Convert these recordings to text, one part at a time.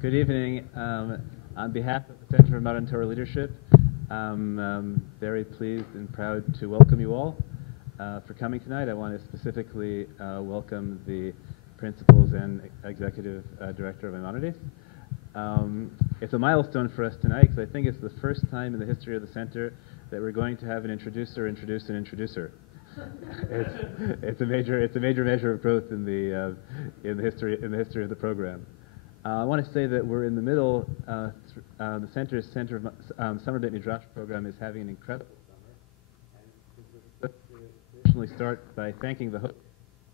Good evening. On behalf of the Center for Modern Torah Leadership, I'm very pleased and proud to welcome you all for coming tonight. I want to specifically welcome the principals and executive director of Maimonides. It's a milestone for us tonight because I think it's the first time in the history of the center that we're going to have an introducer introduce an introducer. It's a major measure of growth in the history of the program. I want to say that we're in the middle. The center's Summer Beit Midrash program is having an incredible summer, and let's traditionally start by thanking the host.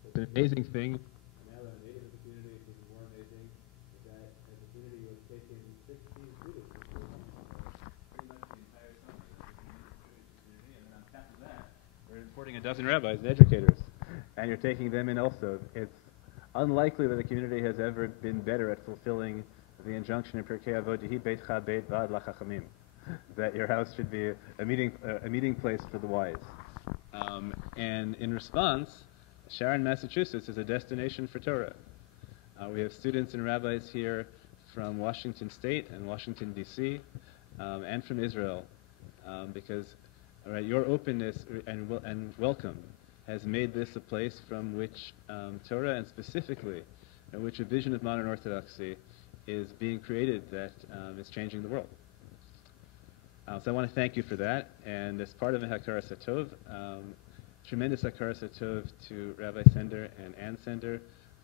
It's an amazing thing. Now that I'm native of the community, it's even more amazing that as a community we've taken 16 students pretty much the entire summer. And then on top of that, we're importing a dozen rabbis and educators, and you're taking them in also. It's unlikely that a community has ever been better at fulfilling the injunction in Pirkei Avot, Yehi Beitcha Beit Vad LaChachamim, that your house should be a meeting place for the wise. And in response, Sharon, Massachusetts is a destination for Torah. We have students and rabbis here from Washington State and Washington, D.C., and from Israel, because your openness and welcome has made this a place from which Torah, and specifically in which a vision of modern Orthodoxy is being created that is changing the world. So I want to thank you for that, and as part of the Hakaras HaTov, tremendous Hakaras HaTov to Rabbi Sendor and Ann Sendor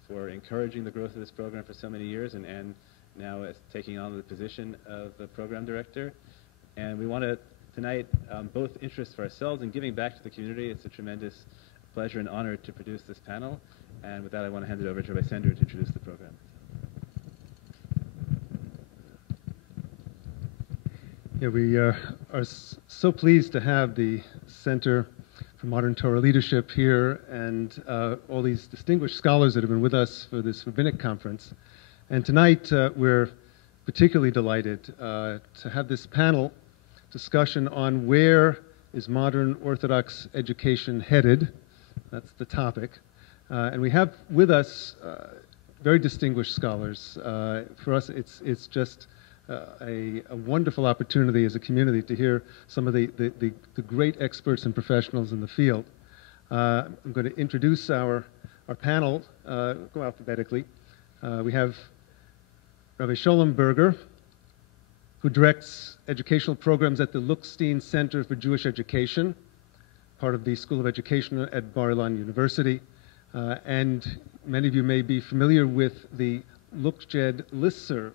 for encouraging the growth of this program for so many years, and Ann now is taking on the position of the program director. And we want to tonight both interest for ourselves and giving back to the community. It's a tremendous pleasure and honor to produce this panel. And with that, I want to hand it over to Rabbi Sendor to introduce the program. Yeah, we are so pleased to have the Center for Modern Torah Leadership here and all these distinguished scholars that have been with us for this rabbinic conference. And tonight, we're particularly delighted to have this panel discussion on where is modern Orthodox education headed. That's the topic. And we have with us very distinguished scholars. For us, it's just a wonderful opportunity as a community to hear some of the great experts and professionals in the field. I'm going to introduce our panel, go alphabetically. We have Rabbi Shalom Berger, who directs educational programs at the Lookstein Center for Jewish Education, part of the School of Education at Bar-Ilan University. And many of you may be familiar with the Lookjed listserv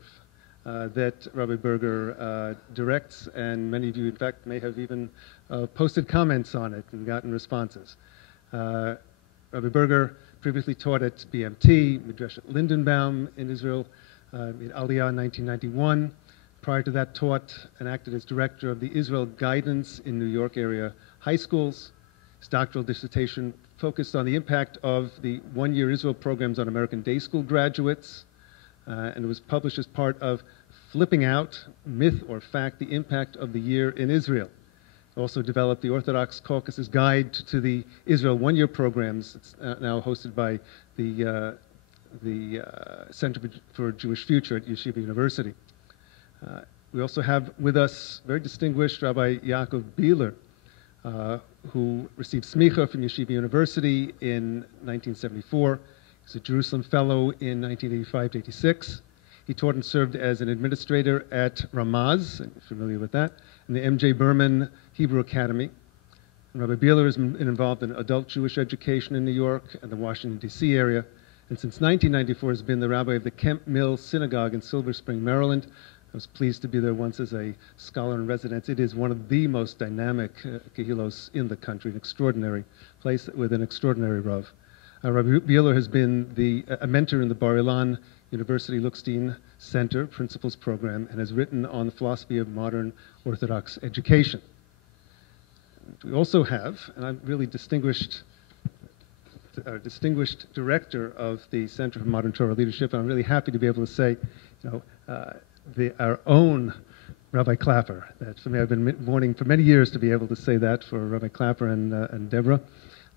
that Rabbi Berger directs, and many of you, in fact, may have even posted comments on it and gotten responses. Rabbi Berger previously taught at BMT, Midrash at Lindenbaum in Israel, in Aliyah in 1991. Prior to that, taught and acted as director of the Israel Guidance in New York area high schools. His doctoral dissertation focused on the impact of the one-year Israel programs on American day school graduates, and it was published as part of Flipping Out, Myth or Fact, the Impact of the Year in Israel. Also developed the Orthodox Caucus's Guide to the Israel one-year programs. It's now hosted by the Center for Jewish Future at Yeshiva University. We also have with us very distinguished Rabbi Yaakov Bieler, who received smicha from Yeshiva University in 1974. He's a Jerusalem Fellow in 1985-86. He taught and served as an administrator at Ramaz, I'm familiar with that, and the M.J. Berman Hebrew Academy. And Rabbi Bieler has been involved in adult Jewish education in New York and the Washington, D.C. area, and since 1994 has been the rabbi of the Kemp Mill Synagogue in Silver Spring, Maryland. I was pleased to be there once as a scholar in residence. It is one of the most dynamic kehilos in the country, an extraordinary place with an extraordinary Rav. Rabbi Bieler has been a mentor in the Bar-Ilan University Lookstein Center Principles Program and has written on the philosophy of modern Orthodox education. We also have, and I'm really distinguished director of the Center for Modern Torah Leadership, and I'm really happy to be able to say, our own Rabbi Klapper. That for me, I've been wanting for many years to be able to say that for Rabbi Klapper and Deborah,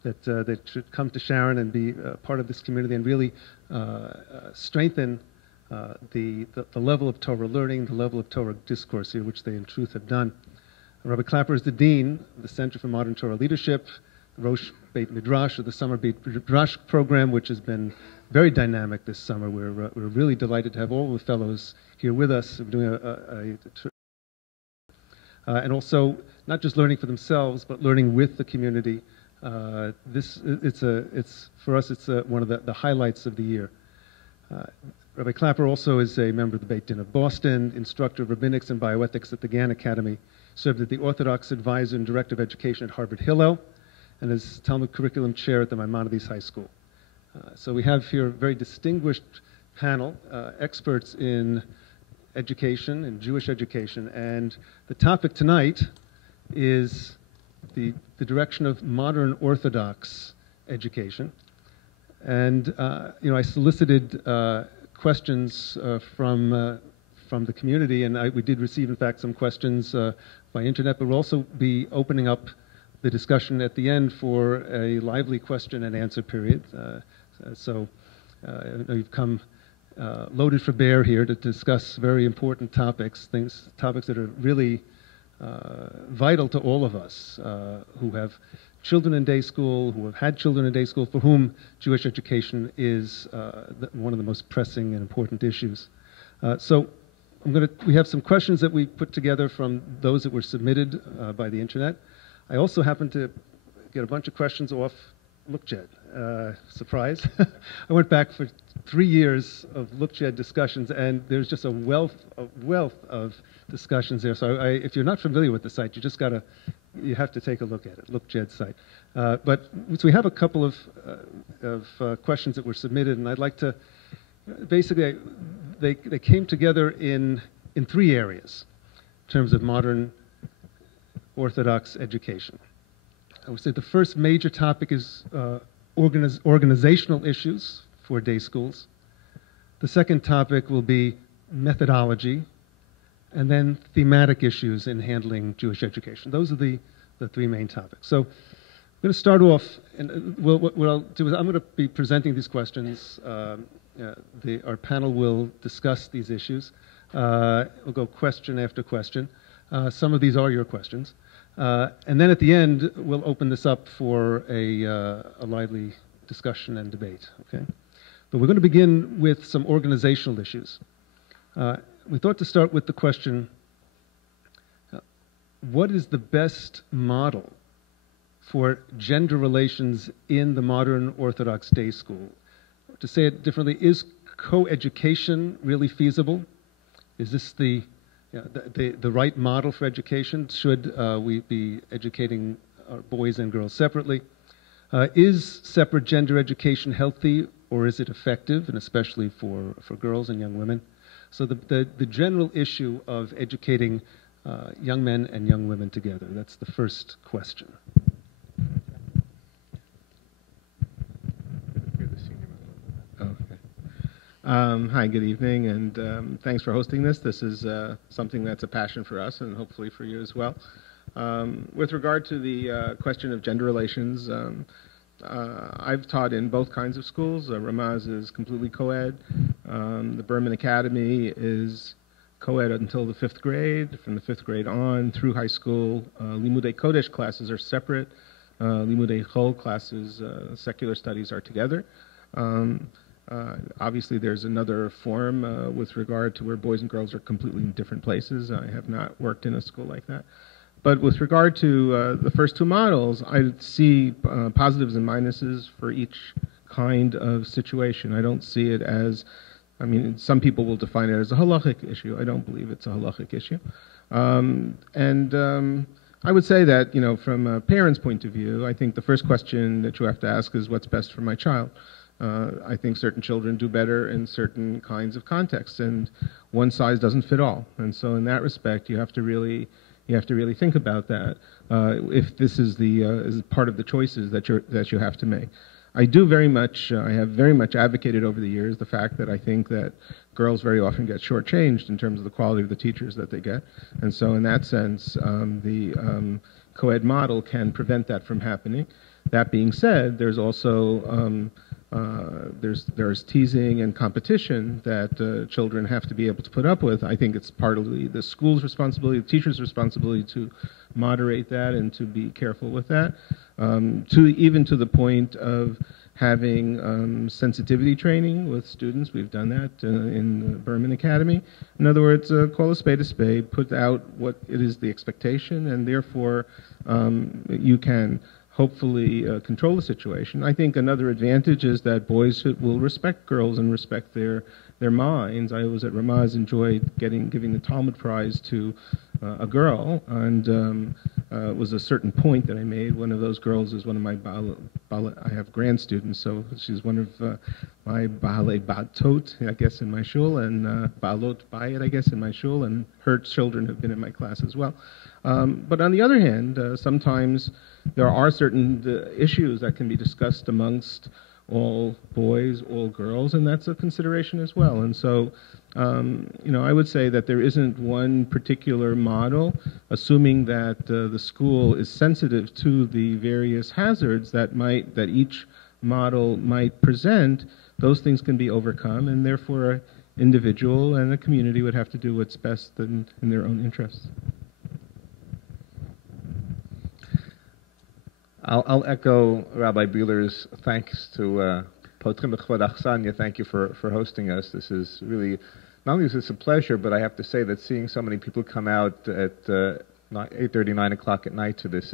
that should come to Sharon and be part of this community and really strengthen the level of Torah learning, the level of Torah discourse here, which they in truth have done. Rabbi Klapper is the Dean of the Center for Modern Torah Leadership, Rosh Beit Midrash, or the Summer Beit Midrash program, which has been very dynamic this summer. We're really delighted to have all the fellows here with us. We're doing and also not just learning for themselves, but learning with the community. For us, it's one of the highlights of the year. Rabbi Klapper also is a member of the Beit Din of Boston, instructor of rabbinics and bioethics at the Gann Academy, served as the Orthodox advisor and director of education at Harvard Hillel, and as Talmud curriculum chair at the Maimonides High School. So we have here a very distinguished panel, experts in education and Jewish education, and the topic tonight is the direction of modern Orthodox education. And I solicited questions from the community, and we did receive, in fact, some questions by internet, but we'll also be opening up the discussion at the end for a lively question and answer period. So I know you've come loaded for bear here to discuss very important topics that are really vital to all of us who have children in day school, who have had children in day school, for whom Jewish education is one of the most pressing and important issues. So we have some questions that we put together from those that were submitted by the internet. I also happened to get a bunch of questions off LookJed. Surprise. I went back for 3 years of LookJed discussions, and there's just a wealth of discussions there. So if you're not familiar with the site, you have to take a look at it, LookJed site. So we have a couple of questions that were submitted, and I'd like to, basically, they came together in 3 areas in terms of modern Orthodox education. I would say the first major topic is organizational issues for day schools. The second topic will be methodology, and then thematic issues in handling Jewish education. Those are the 3 main topics. So I'm going to start off, and what I'll do is I'm going to be presenting these questions. Our panel will discuss these issues. We'll go question after question. Some of these are your questions. And then at the end, we'll open this up for a lively discussion and debate, okay? But we're going to begin with some organizational issues. We thought to start with the question, what is the best model for gender relations in the modern Orthodox day school? To say it differently, is co-education really feasible? Is this the right model for education? Should we be educating our boys and girls separately? Is separate gender education healthy, or is it effective, and especially for girls and young women? So the general issue of educating young men and young women together, that's the first question. Hi, good evening, and thanks for hosting this. This is something that's a passion for us, and hopefully for you as well. With regard to the question of gender relations, I've taught in both kinds of schools. Ramaz is completely co-ed. The Berman Academy is co-ed until the 5th grade. From the 5th grade on through high school, Limudei Kodesh classes are separate. Limudei Chol classes, secular studies, are together. Obviously, there's another form with regard to where boys and girls are completely in different places. I have not worked in a school like that. But with regard to the first 2 models, I see positives and minuses for each kind of situation. I don't see it as, some people will define it as a halachic issue. I don't believe it's a halachic issue. I would say that, from a parent's point of view, I think the first question that you have to ask is what's best for my child. I think certain children do better in certain kinds of contexts, and one size doesn't fit all. And so in that respect, you have to really think about that if this is is part of the choices that you have to make. I have very much advocated over the years the fact that I think that girls very often get shortchanged in terms of the quality of the teachers that they get. And so in that sense, the co-ed model can prevent that from happening. That being said, there's also there's teasing and competition that children have to be able to put up with. I think it's partly the school's responsibility, the teacher's responsibility to moderate that and to be careful with that, even to the point of having sensitivity training with students. We've done that in the Berman Academy. In other words, call a spade, put out what it is the expectation, and therefore you can hopefully control the situation. I think another advantage is that boys will respect girls and respect their minds. I was at Ramaz, enjoyed giving the Talmud Prize to a girl, and it was a certain point that I made. One of those girls is one of my I have grand students, so she's one of my Baalei Batot, I guess, in my shul, and Baalot Bayit, I guess, in my shul, and her children have been in my class as well. But on the other hand, sometimes there are certain issues that can be discussed amongst all boys, all girls, and that's a consideration as well. And so, I would say that there isn't one particular model, assuming that the school is sensitive to the various hazards that each model might present. Those things can be overcome, and therefore an individual and a community would have to do what's best in their own interests. I'll echo Rabbi Bieler's thanks to Potrim B'Chvod Achsanya. Thank you for hosting us. This is really, not only is this a pleasure, but I have to say that seeing so many people come out at 8:30, 9 o'clock at night to this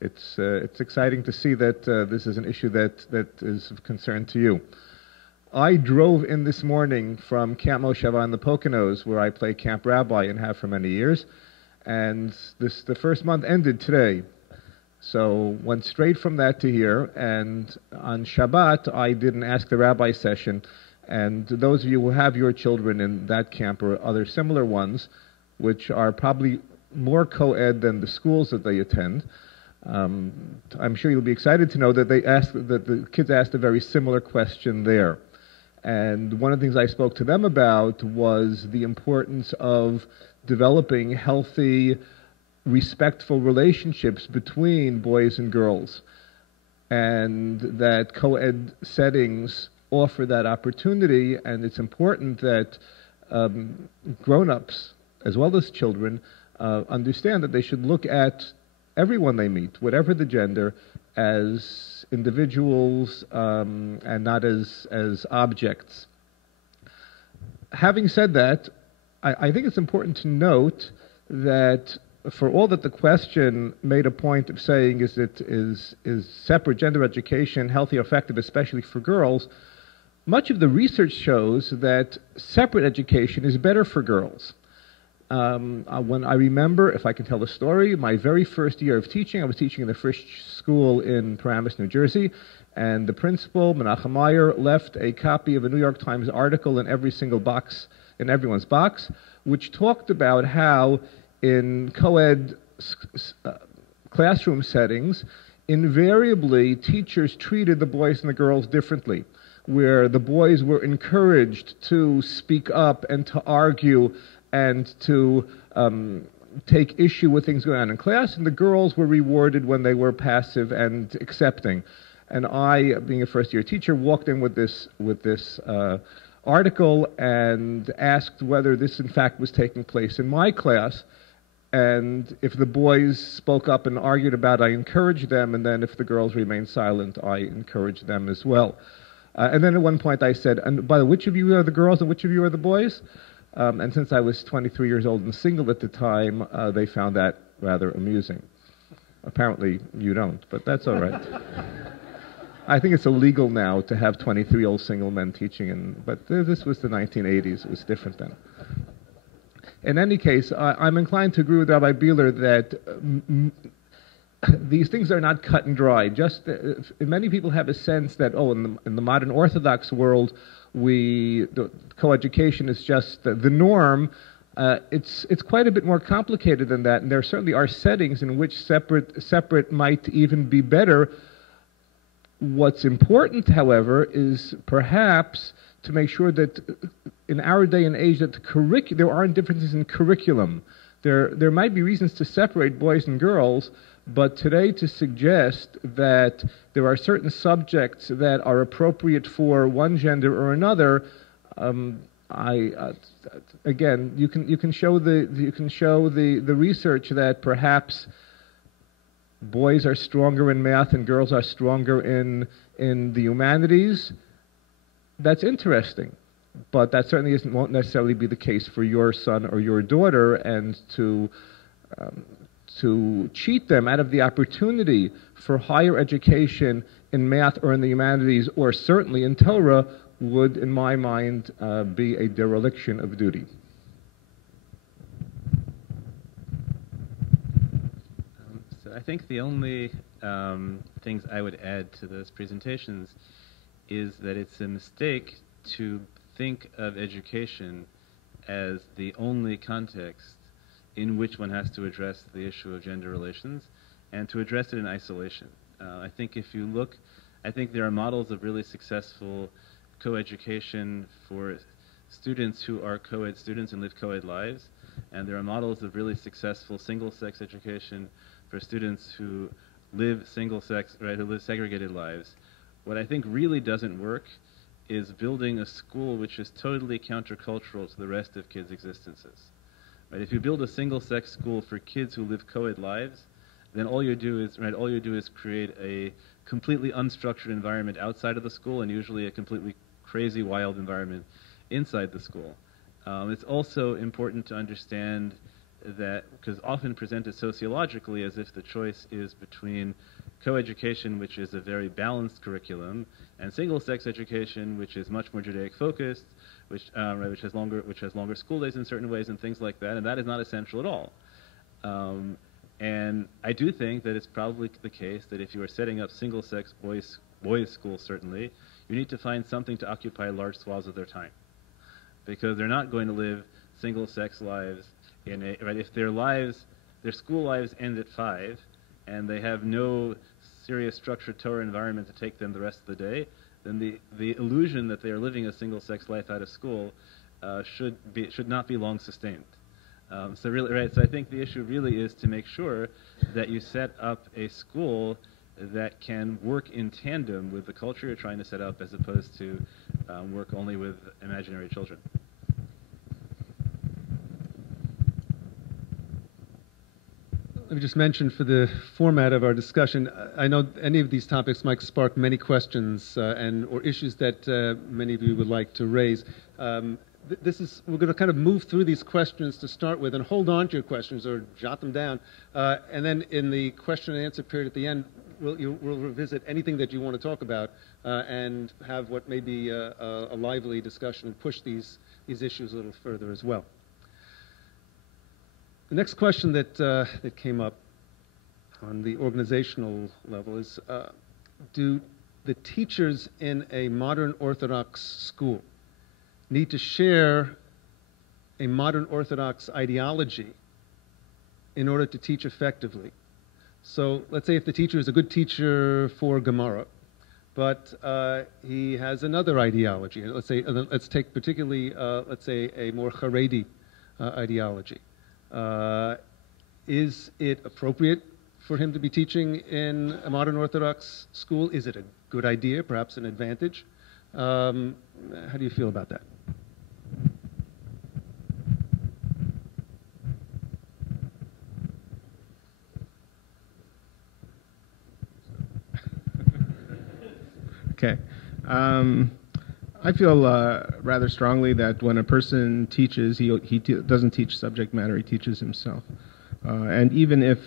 it's exciting to see that this is an issue that is of concern to you. I drove in this morning from Camp Mosheva in the Poconos, where I play Camp Rabbi and have for many years, and the first month ended today. So went straight from that to here, and on Shabbat I did an Ask the Rabbi session, and those of you who have your children in that camp or other similar ones, which are probably more co-ed than the schools that they attend, I'm sure you'll be excited to know that the kids asked a very similar question there. And one of the things I spoke to them about was the importance of developing healthy, respectful relationships between boys and girls, and that co-ed settings offer that opportunity, and it's important that grown-ups as well as children understand that they should look at everyone they meet, whatever the gender, as individuals and not as objects. Having said that, I think it's important to note that for all that the question made a point of saying is separate gender education healthy or effective, especially for girls, much of the research shows that separate education is better for girls. When I remember, if I can tell the story, my very first year of teaching, I was teaching in the Frisch School in Paramus, New Jersey, and the principal, Menachem Meir, left a copy of a New York Times article in every single box, in everyone's box, which talked about how in co-ed classroom settings, invariably teachers treated the boys and the girls differently, where the boys were encouraged to speak up and to argue and to take issue with things going on in class, and the girls were rewarded when they were passive and accepting. And I, being a first-year teacher, walked in with this article and asked whether this in fact was taking place in my class. And if the boys spoke up and argued about it, I encouraged them, and then if the girls remained silent, I encouraged them as well. And then at one point I said, and by the way, which of you are the girls and which of you are the boys? And since I was 23 years old and single at the time, they found that rather amusing. Apparently you don't, but that's all right. I think it's illegal now to have 23-year-old single men teaching, but this was the 1980s. It was different then. In any case, I'm inclined to agree with Rabbi Bieler that these things are not cut and dry. Just many people have a sense that, in the modern Orthodox world, the coeducation is just the norm. It's quite a bit more complicated than that, and there certainly are settings in which separate might even be better. What's important, however, is perhaps to make sure that in our day and age that there aren't differences in curriculum. There might be reasons to separate boys and girls, But today, to suggest that there are certain subjects that are appropriate for one gender or another, again, you can show the research that perhaps boys are stronger in math and girls are stronger in the humanities. That's interesting, but that certainly won't necessarily be the case for your son or your daughter, and to cheat them out of the opportunity for higher education in math or in the humanities, or certainly in Torah, would, in my mind, be a dereliction of duty. So I think the only things I would add to those presentations is that it's a mistake to think of education as the only context in which one has to address the issue of gender relations, and to address it in isolation. I think if you look, I think there are models of really successful co-education for students who are co-ed students and live co-ed lives, and there are models of really successful single-sex education for students who live single-sex, right, who live segregated lives. What I think really doesn't work is building a school which is totally countercultural to the rest of kids' existences. Right? If you build a single-sex school for kids who live co-ed lives, then all you do is create a completely unstructured environment outside of the school, and usually a completely crazy, wild environment inside the school. It's also important to understand that, because often presented sociologically as if the choice is between co-education, which is a very balanced curriculum, and single-sex education, which is much more Judaic-focused, which has longer school days in certain ways and things like that, and that is not essential at all. And I do think that it's probably the case that if you are setting up single-sex boys' schools, certainly, you need to find something to occupy large swaths of their time, because they're not going to live single-sex lives in a, right, if their school lives end at 5, and they have no serious structured Torah environment to take them the rest of the day, then the illusion that they are living a single-sex life out of school should not be long sustained. So really, right, so I think the issue really is to make sure that you set up a school that can work in tandem with the culture you're trying to set up, as opposed to work only with imaginary children. Let me just mention, for the format of our discussion, I know any of these topics might spark many questions or issues that many of you would like to raise. We're going to kind of move through these questions to start with, and hold on to your questions or jot them down. And then in the question and answer period at the end, we'll revisit anything that you want to talk about and have what may be a lively discussion and push these issues a little further as well. The next question that came up on the organizational level is, do the teachers in a modern Orthodox school need to share a modern Orthodox ideology in order to teach effectively? So let's say if the teacher is a good teacher for Gemara, but he has another ideology. Let's take particularly, let's say, a more Haredi ideology. Is it appropriate for him to be teaching in a modern Orthodox school? Is it a good idea, perhaps an advantage? How do you feel about that? Okay. I feel rather strongly that when a person teaches, he doesn't teach subject matter, he teaches himself. And even if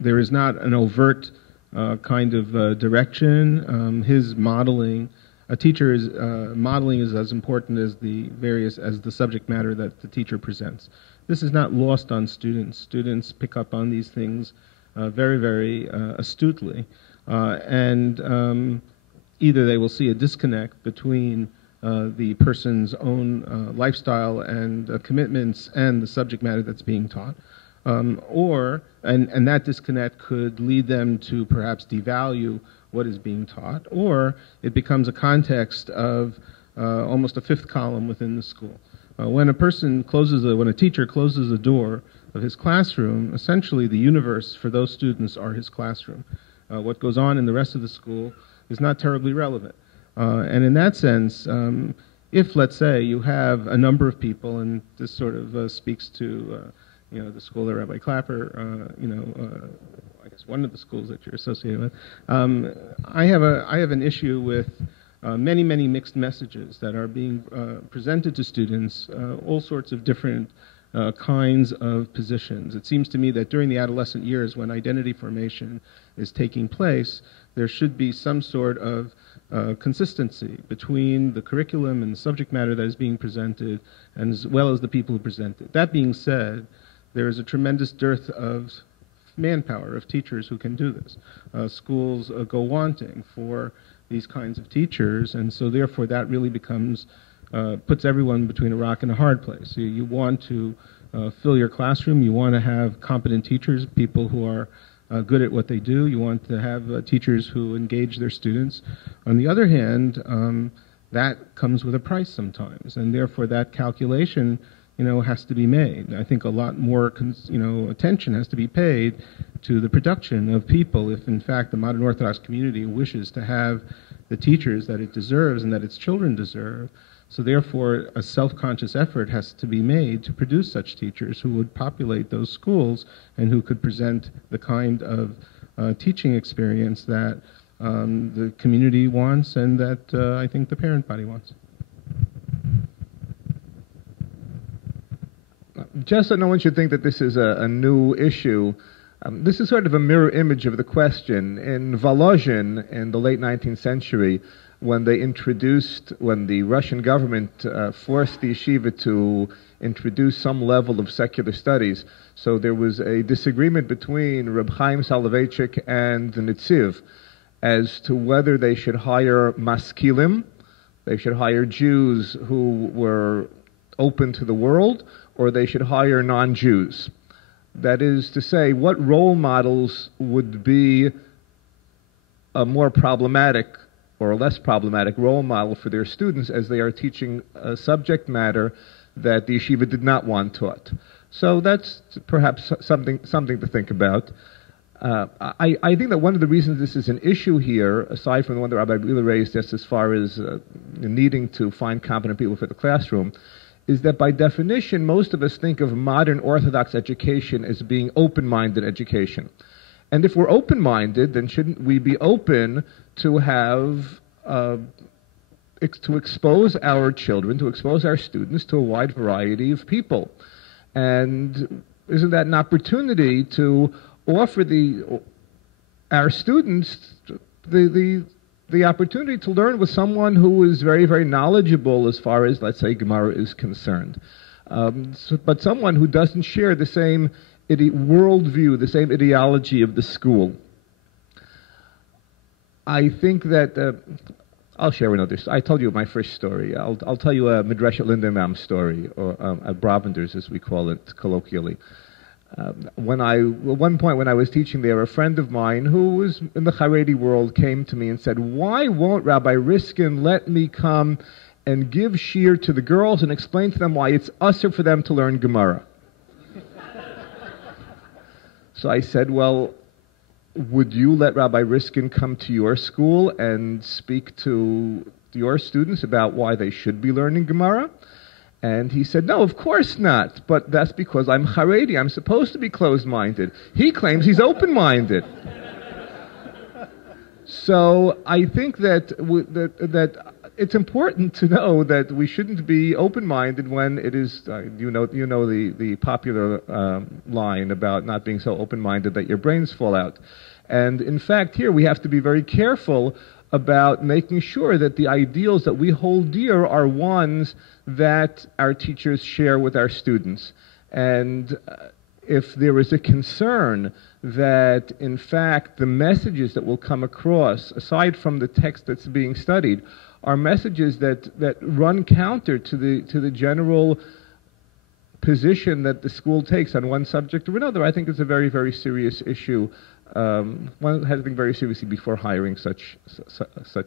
there is not an overt kind of direction, his modeling, a teacher's modeling is as important as the subject matter that the teacher presents. This is not lost on students. Students pick up on these things very, very astutely. And either they will see a disconnect between the person's own lifestyle and commitments and the subject matter that's being taught, and that disconnect could lead them to perhaps devalue what is being taught, or it becomes a context of almost a fifth column within the school. When a teacher closes a door of his classroom, essentially the universe for those students are his classroom. What goes on in the rest of the school is not terribly relevant. And in that sense, if, let's say, you have a number of people, and this sort of speaks to the school that Rabbi Klapper, I guess one of the schools that you're associated with, I have an issue with many mixed messages that are being presented to students, all sorts of different kinds of positions. It seems to me that during the adolescent years, when identity formation is taking place, there should be some sort of consistency between the curriculum and the subject matter that is being presented, and as well as the people who present it. That being said, there is a tremendous dearth of manpower, of teachers who can do this. Schools go wanting for these kinds of teachers, and so therefore that really becomes, puts everyone between a rock and a hard place. You want to fill your classroom, you want to have competent teachers, people who are good at what they do, you want to have teachers who engage their students. On the other hand, that comes with a price sometimes, and therefore that calculation has to be made. I think a lot more attention has to be paid to the production of people if in fact the modern Orthodox community wishes to have the teachers that it deserves and that its children deserve. So therefore a self-conscious effort has to be made to produce such teachers who would populate those schools and who could present the kind of teaching experience that the community wants and that I think the parent body wants. Just so no one should think that this is a new issue, this is sort of a mirror image of the question. In Volozhin, in the late 19th century, when the Russian government forced the yeshiva to introduce some level of secular studies, so there was a disagreement between Reb Chaim Soloveitchik and the Nitziv as to whether they should hire maskilim, they should hire Jews who were open to the world, or they should hire non-Jews. That is to say, what role models would be a more problematic or a less problematic role model for their students as they are teaching a subject matter that the yeshiva did not want taught. So that's perhaps something to think about. I think that one of the reasons this is an issue here, aside from the one that Rabbi Bieler raised just as far as needing to find competent people for the classroom, is that by definition, most of us think of modern Orthodox education as being open-minded education. And if we're open-minded, then shouldn't we be open to have, to expose our children, to expose our students to a wide variety of people? And isn't that an opportunity to offer our students the opportunity to learn with someone who is very, very knowledgeable as far as, let's say, Gemara is concerned, but someone who doesn't share the same worldview, the same ideology of the school. I think that I'll share another. I told you my first story. I'll tell you a Midrashet Linderbaum story, or a Bravender's, as we call it colloquially. At one point when I was teaching there, a friend of mine who was in the Haredi world came to me and said, "Why won't Rabbi Riskin let me come and give shir to the girls and explain to them why it's usher for them to learn Gemara?" So I said, "Well, would you let Rabbi Riskin come to your school and speak to your students about why they should be learning Gemara?" And he said, "No, of course not, but that's because I'm Haredi. I'm supposed to be closed-minded." He claims he's open-minded. So I think that it's important to know that we shouldn't be open-minded when it is, you know the popular line about not being so open-minded that your brains fall out. And in fact, here we have to be very careful about making sure that the ideals that we hold dear are ones that our teachers share with our students. And if there is a concern that, in fact, the messages that will come across, aside from the text that's being studied, are messages that run counter to the general position that the school takes on one subject or another, I think it's a very, very serious issue. One has to think very seriously before hiring such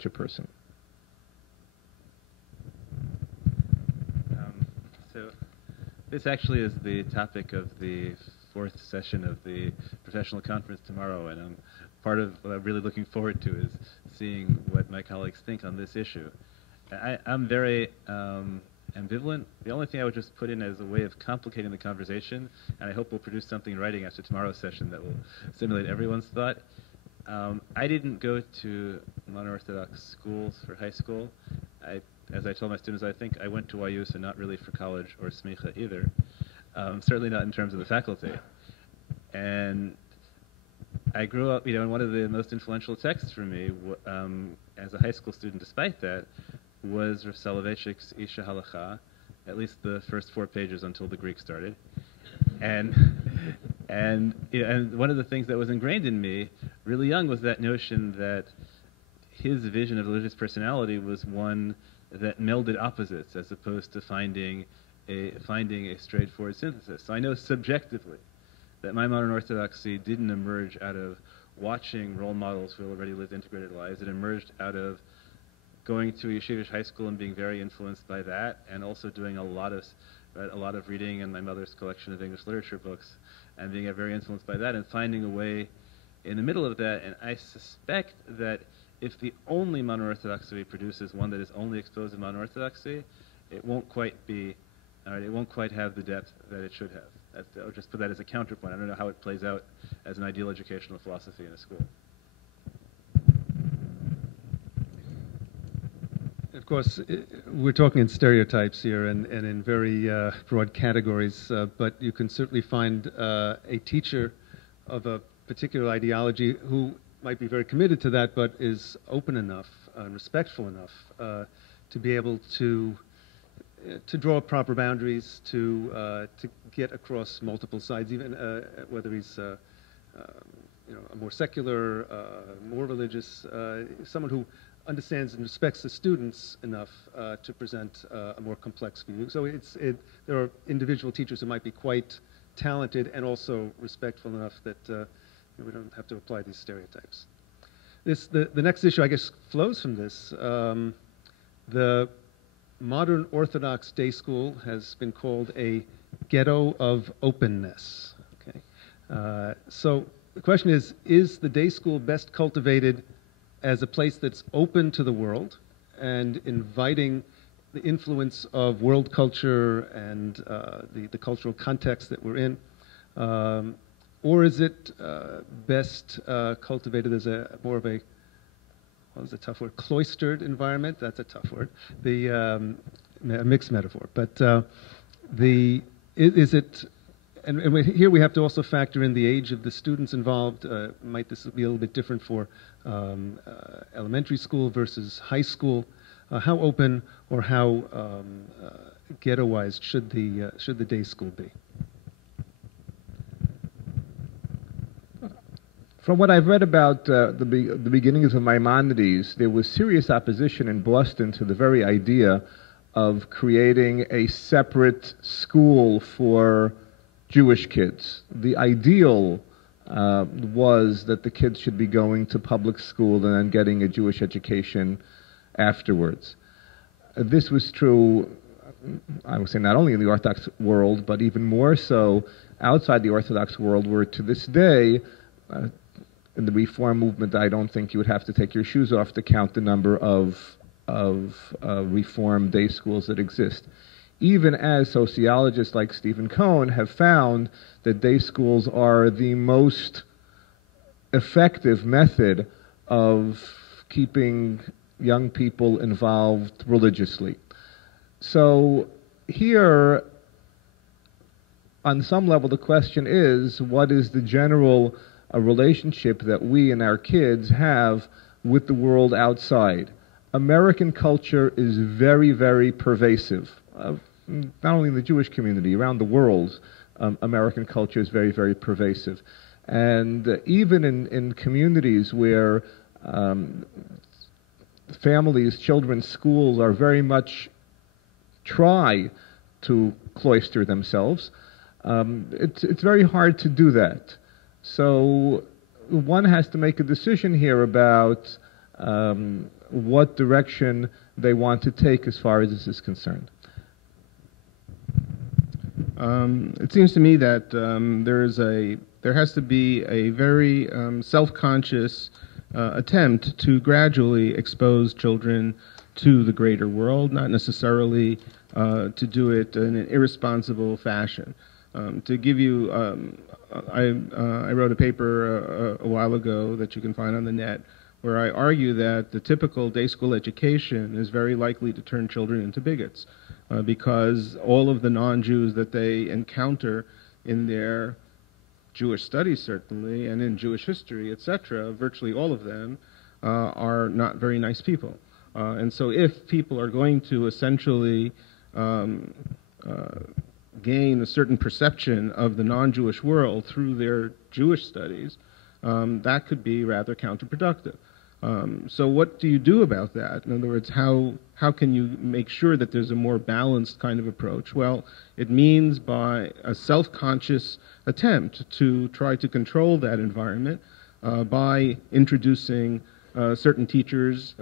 a person. This actually is the topic of the fourth session of the professional conference tomorrow, and part of what I'm really looking forward to is seeing what my colleagues think on this issue. I'm very ambivalent. The only thing I would just put in as a way of complicating the conversation, and I hope we'll produce something in writing after tomorrow's session that will stimulate everyone's thought. I didn't go to Modern Orthodox schools for high school. As I told my students, I think I went to YU, so not really for college or smicha either. Certainly not in terms of the faculty. And I grew up, and one of the most influential texts for me as a high school student, despite that, was Rav Soloveitchik's Isha Halacha, at least the first 4 pages until the Greek started. And one of the things that was ingrained in me really young was that notion that his vision of religious personality was one that melded opposites as opposed to finding a straightforward synthesis. So I know subjectively that my modern orthodoxy didn't emerge out of watching role models who already lived integrated lives. It emerged out of going to a yeshivish high school and being very influenced by that, and also doing a lot of reading in my mother's collection of English literature books, and being very influenced by that, and finding a way in the middle of that. And I suspect that if the only modern orthodoxy produces one that is only exposed in modern orthodoxy, it won't quite have the depth that it should have. I'll just put that as a counterpoint. I don't know how it plays out as an ideal educational philosophy in a school. Of course, we're talking in stereotypes here and in very broad categories, but you can certainly find a teacher of a particular ideology who might be very committed to that, but is open enough and respectful enough to be able to draw up proper boundaries, to get across multiple sides, even whether he's a more secular, more religious, someone who understands and respects the students enough to present a more complex view. So there are individual teachers who might be quite talented and also respectful enough that we don't have to apply these stereotypes. The next issue, I guess, flows from this. The Modern Orthodox Day School has been called a ghetto of openness. Okay, so the question is the day school best cultivated as a place that's open to the world and inviting the influence of world culture and the cultural context that we're in? Or is it best cultivated as more of a, what was a tough word, cloistered environment? That's a tough word. A mixed metaphor. But is it, and here we have to also factor in the age of the students involved. Might this be a little bit different for elementary school versus high school? How open or how ghettoized should the day school be? From what I've read about the beginnings of Maimonides, there was serious opposition in Boston to the very idea of creating a separate school for Jewish kids. The ideal was that the kids should be going to public school and then getting a Jewish education afterwards. This was true, I would say, not only in the Orthodox world, but even more so outside the Orthodox world, where to this day, in the Reform movement, I don't think you would have to take your shoes off to count the number of Reform day schools that exist. Even as sociologists like Stephen Cohen have found that day schools are the most effective method of keeping young people involved religiously. So here, on some level, the question is, what is the general relationship that we and our kids have with the world outside? American culture is very, very pervasive. Not only in the Jewish community, around the world, American culture is very, very pervasive. And even in communities where families, children's schools are very much try to cloister themselves, it's very hard to do that. So one has to make a decision here about what direction they want to take as far as this is concerned. It seems to me that there has to be a very self-conscious attempt to gradually expose children to the greater world, not necessarily to do it in an irresponsible fashion. To give you, I wrote a paper a while ago that you can find on the net, where I argue that the typical day school education is very likely to turn children into bigots, because all of the non-Jews that they encounter in their Jewish studies, certainly, and in Jewish history, etc., virtually all of them are not very nice people. And so if people are going to essentially gain a certain perception of the non-Jewish world through their Jewish studies, that could be rather counterproductive. So what do you do about that? In other words, how can you make sure that there's a more balanced kind of approach? Well, it means by a self-conscious attempt to try to control that environment by introducing certain teachers,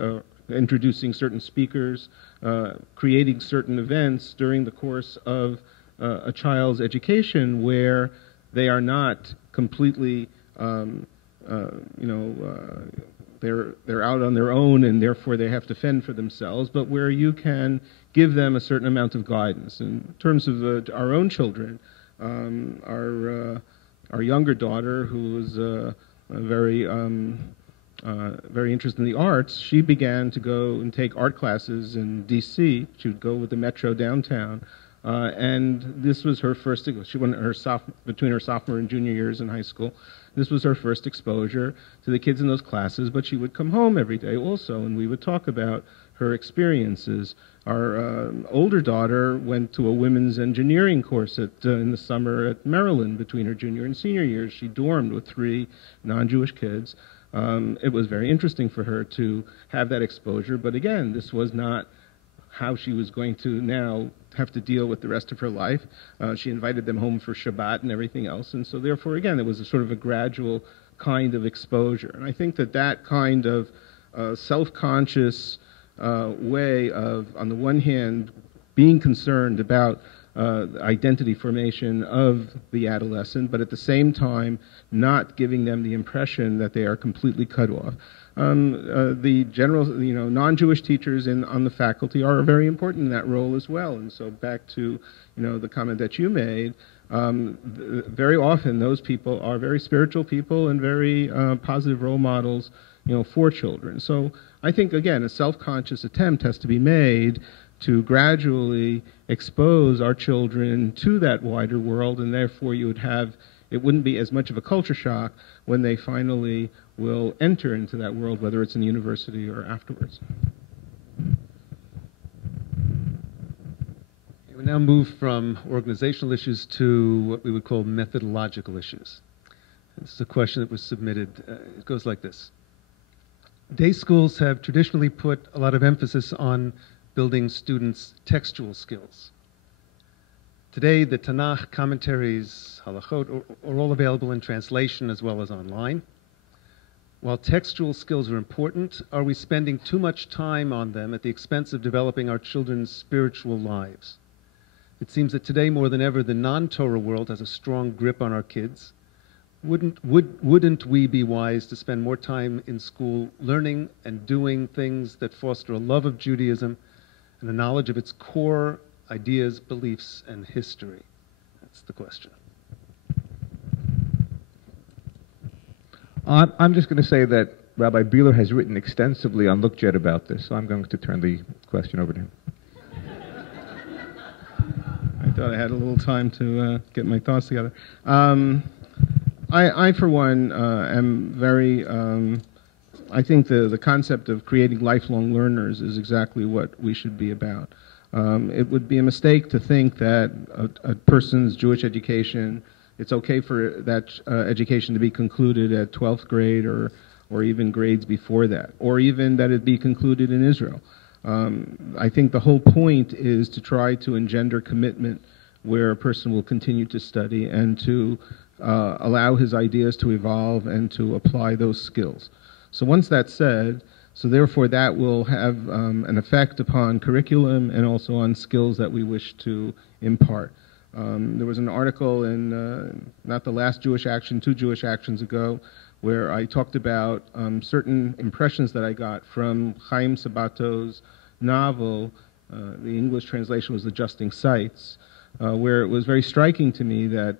introducing certain speakers, creating certain events during the course of a child's education where they are not completely, they're out on their own and therefore they have to fend for themselves, but where you can give them a certain amount of guidance. In terms of our own children, our younger daughter, who was very interested in the arts, she began to go and take art classes in D.C. She would go with the Metro downtown. And this was her first, she went between her sophomore and junior years in high school. This was her first exposure to the kids in those classes, but she would come home every day also, and we would talk about her experiences. Our older daughter went to a women's engineering course in the summer at Maryland between her junior and senior years. She dormed with 3 non-Jewish kids. It was very interesting for her to have that exposure, but again, this was not how she was going to now have to deal with the rest of her life. She invited them home for Shabbat and everything else, and so therefore, again, it was a sort of a gradual kind of exposure. And I think that that kind of self-conscious way of, on the one hand, being concerned about identity formation of the adolescent, but at the same time not giving them the impression that they are completely cut off. The general, non-Jewish teachers on the faculty are very important in that role as well. And so back to, the comment that you made, very often those people are very spiritual people and very positive role models, for children. So I think, again, a self-conscious attempt has to be made to gradually expose our children to that wider world, and therefore it wouldn't be as much of a culture shock when they finally will enter into that world, whether it's in the university or afterwards. We now move from organizational issues to what we would call methodological issues. This is a question that was submitted. It goes like this. Day schools have traditionally put a lot of emphasis on building students' textual skills. Today, the Tanakh, commentaries, halachot, are all available in translation as well as online. While textual skills are important, are we spending too much time on them at the expense of developing our children's spiritual lives? It seems that today, more than ever, the non-Torah world has a strong grip on our kids. Wouldn't we be wise to spend more time in school learning and doing things that foster a love of Judaism and a knowledge of its core ideas, beliefs, and history? That's the question. I'm just going to say that Rabbi Bieler has written extensively on Lookjet about this, so I'm going to turn the question over to him. I thought I had a little time to get my thoughts together. I for one, am very, I think the concept of creating lifelong learners is exactly what we should be about. It would be a mistake to think that a person's Jewish education, it's okay for that education to be concluded at 12th grade or even grades before that, or even that it be concluded in Israel. I think the whole point is to try to engender commitment where a person will continue to study and to allow his ideas to evolve and to apply those skills. So once that's said, so therefore that will have an effect upon curriculum and also on skills that we wish to impart. There was an article in, not the last Jewish Action, 2 Jewish Actions ago, where I talked about certain impressions that I got from Chaim Sabato's novel. The English translation was Adjusting Sights, where it was very striking to me that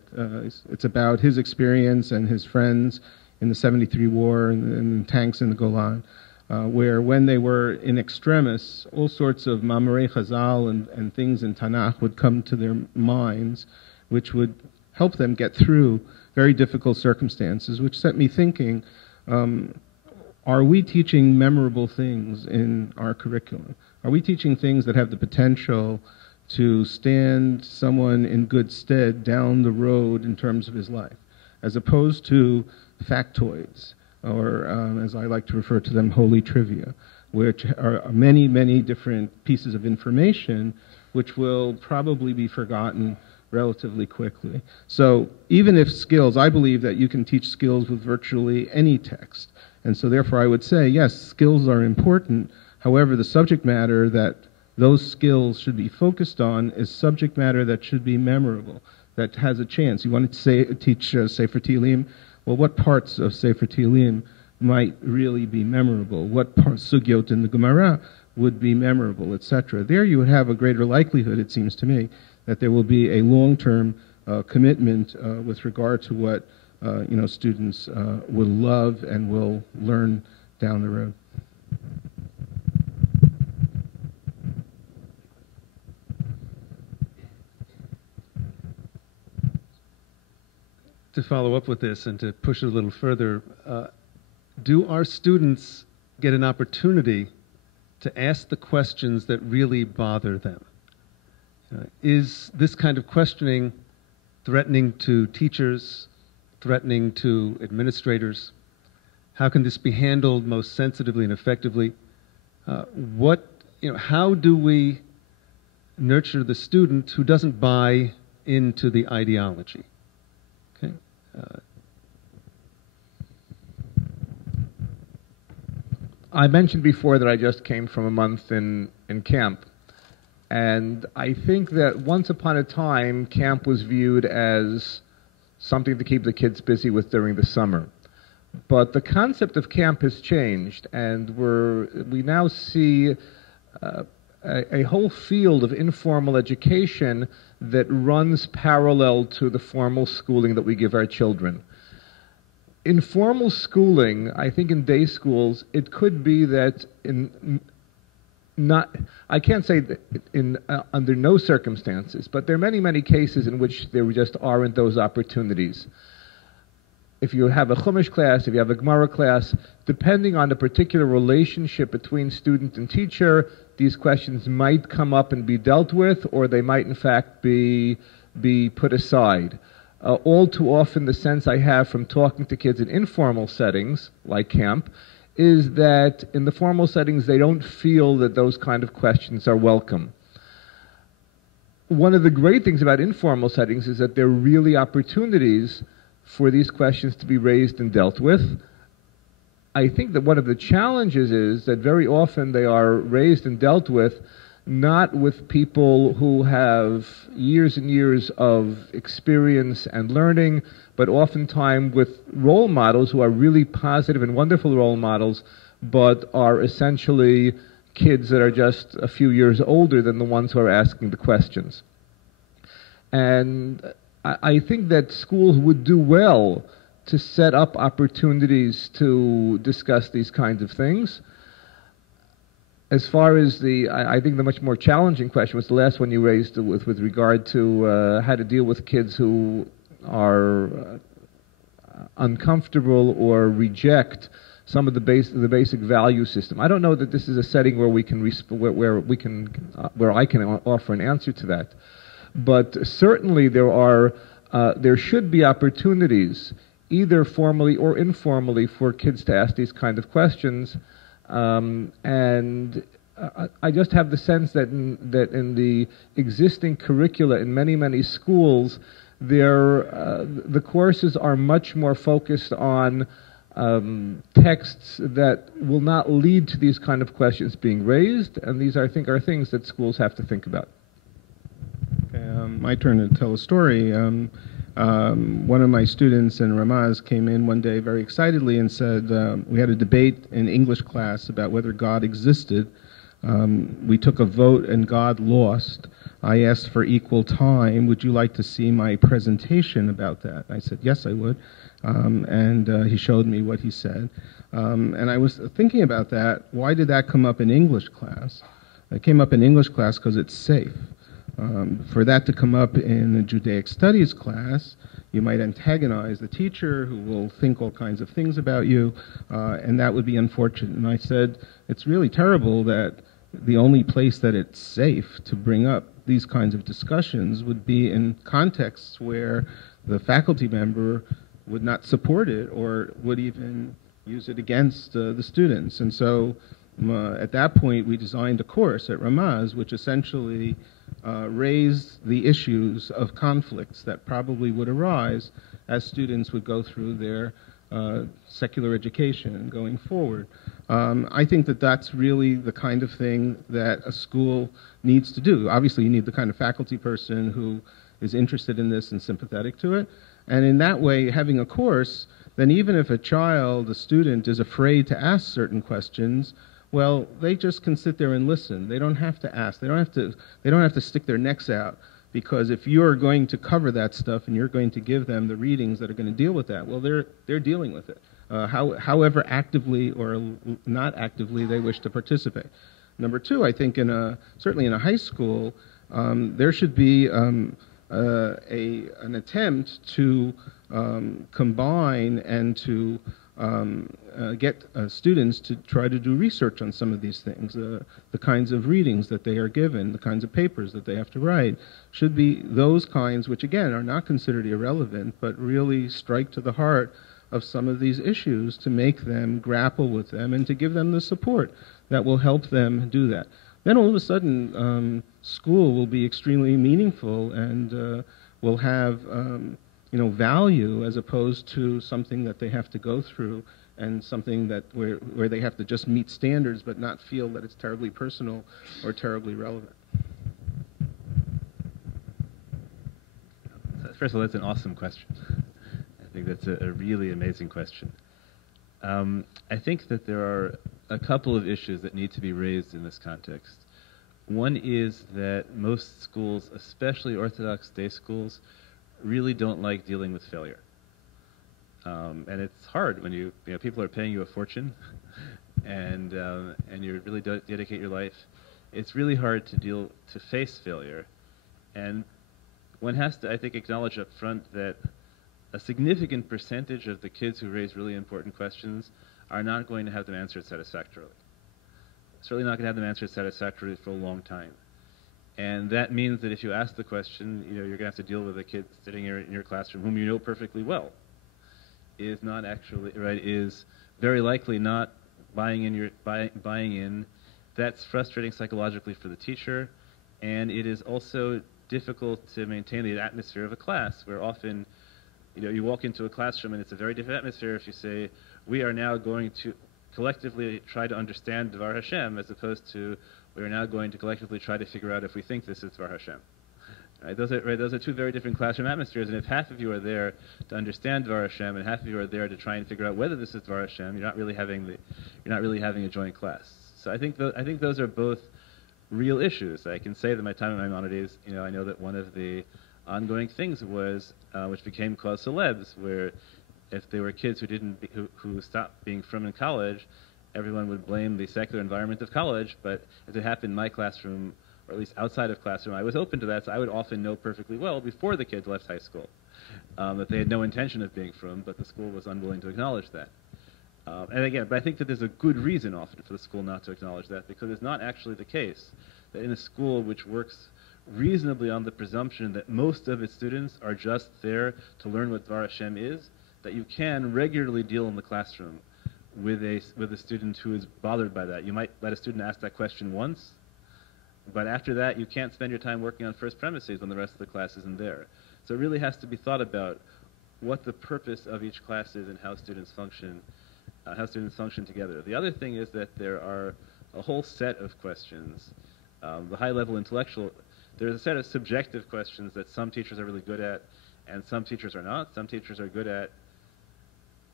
it's about his experience and his friends in the 73 war and tanks in the Golan, where when they were in extremis, all sorts of Mamarei Chazal and things in Tanakh would come to their minds, which would help them get through very difficult circumstances, which set me thinking, are we teaching memorable things in our curriculum? Are we teaching things that have the potential to stand someone in good stead down the road in terms of his life, as opposed to factoids, or as I like to refer to them, holy trivia, which are many, many different pieces of information which will probably be forgotten relatively quickly. So even if skills, I believe that you can teach skills with virtually any text. And so therefore I would say, yes, skills are important. However, the subject matter that those skills should be focused on is subject matter that should be memorable, that has a chance. You want to teach Sefer Tehillim? Well, what parts of Sefer Tehillim might really be memorable? What parts, Sugyot in the Gemara, would be memorable, etc.? There you would have a greater likelihood, it seems to me, that there will be a long-term commitment with regard to what students will love and will learn down the road. To follow up with this and to push it a little further, do our students get an opportunity to ask the questions that really bother them? Is this kind of questioning threatening to teachers, threatening to administrators? How can this be handled most sensitively and effectively? How do we nurture the student who doesn't buy into the ideology? Okay. I mentioned before that I just came from a month in camp. And I think that once upon a time, camp was viewed as something to keep the kids busy with during the summer. But the concept of camp has changed, and we now see a whole field of informal education that runs parallel to the formal schooling that we give our children. Informal schooling, I think in day schools, it could be that I can't say that under no circumstances, but there are many, many cases in which there just aren't those opportunities. If you have a Chumash class, if you have a Gemara class, depending on the particular relationship between student and teacher, these questions might come up and be dealt with, or they might in fact be put aside. All too often the sense I have from talking to kids in informal settings, like camp, is that in the formal settings they don't feel that those kind of questions are welcome. One of the great things about informal settings is that there are really opportunities for these questions to be raised and dealt with. I think that one of the challenges is that very often they are raised and dealt with not with people who have years and years of experience and learning, but oftentimes with role models who are really positive and wonderful role models, but are essentially kids that are just a few years older than the ones who are asking the questions. And I think that schools would do well to set up opportunities to discuss these kinds of things. As far as I think the much more challenging question was the last one you raised with regard to how to deal with kids who are uncomfortable or reject some of the basic value system. I don't know that this is a setting where we can where I can offer an answer to that, but certainly there should be opportunities, either formally or informally, for kids to ask these kind of questions. And I just have the sense that in the existing curricula in many, many schools, the courses are much more focused on texts that will not lead to these kind of questions being raised, and these, I think, are things that schools have to think about. Okay, my turn to tell a story. One of my students in Ramaz came in one day very excitedly and said, we had a debate in English class about whether God existed. We took a vote and God lost. I asked for equal time. Would you like to see my presentation about that? I said, yes, I would. And he showed me what he said. And I was thinking about that. Why did that come up in English class? It came up in English class because it's safe. For that to come up in a Judaic studies class, you might antagonize the teacher who will think all kinds of things about you, and that would be unfortunate. And I said, it's really terrible that the only place that it's safe to bring up these kinds of discussions would be in contexts where the faculty member would not support it or would even use it against the students. And so at that point, we designed a course at Ramaz, which essentially raised the issues of conflicts that probably would arise as students would go through their secular education going forward. I think that that's really the kind of thing that a school needs to do. Obviously, you need the kind of faculty person who is interested in this and sympathetic to it. And in that way, having a course, then even if a child, a student, is afraid to ask certain questions, well, they just can sit there and listen. They don't have to ask. They don't have to stick their necks out, because if you're going to cover that stuff and you're going to give them the readings that are going to deal with that, well, they're dealing with it, however actively or not actively they wish to participate. Number two, I think certainly in a high school, there should be an attempt to combine and to get students to try to do research on some of these things. The kinds of readings that they are given, the kinds of papers that they have to write, should be those kinds which, again, are not considered irrelevant, but really strike to the heart of some of these issues to make them grapple with them and to give them the support that will help them do that. Then all of a sudden, school will be extremely meaningful and will have value, as opposed to something that they have to go through and something that where they have to just meet standards but not feel that it's terribly personal or terribly relevant. First of all, that's an awesome question. I think that's a really amazing question. I think that there are a couple of issues that need to be raised in this context. One is that most schools, especially Orthodox day schools, really don't like dealing with failure. And it's hard when people are paying you a fortune and you really dedicate your life. It's really hard to face failure. And one has to, I think, acknowledge up front that a significant percentage of the kids who raise really important questions are not going to have them answered satisfactorily. Certainly not going to have them answered satisfactorily for a long time. And that means that if you ask the question, you're going to have to deal with a kid sitting in your classroom whom you know perfectly well is not actually, is very likely not buying in. That's frustrating psychologically for the teacher, and it is also difficult to maintain the atmosphere of a class where often, you walk into a classroom and it's a very different atmosphere if you say, we are now going to collectively try to understand Dvar Hashem, as opposed to we are now going to collectively try to figure out if we think this is Dvar Hashem. Right? Those are two very different classroom atmospheres, and if half of you are there to understand Dvar Hashem and half of you are there to try and figure out whether this is Dvar Hashem, you're not really having a joint class. So I think those are both real issues. I can say that my time at Maimonides, I know that one of the ongoing things was which became cause celebs, where if there were kids who stopped being frum in college, everyone would blame the secular environment of college. But if it happened in my classroom, or at least outside of classroom, I was open to that, so I would often know perfectly well before the kids left high school that they had no intention of being frum, but the school was unwilling to acknowledge that. And again, but I think that there's a good reason often for the school not to acknowledge that, because it's not actually the case that in a school which works reasonably on the presumption that most of its students are just there to learn what Dvar Hashem is, that you can regularly deal in the classroom with a student who is bothered by that. You might let a student ask that question once, but after that you can't spend your time working on first premises when the rest of the class isn't there. So it really has to be thought about what the purpose of each class is and how students function together. The other thing is that there are a whole set of questions, the high-level intellectual. there's a set of subjective questions that some teachers are really good at and some teachers are not. Some teachers are good at,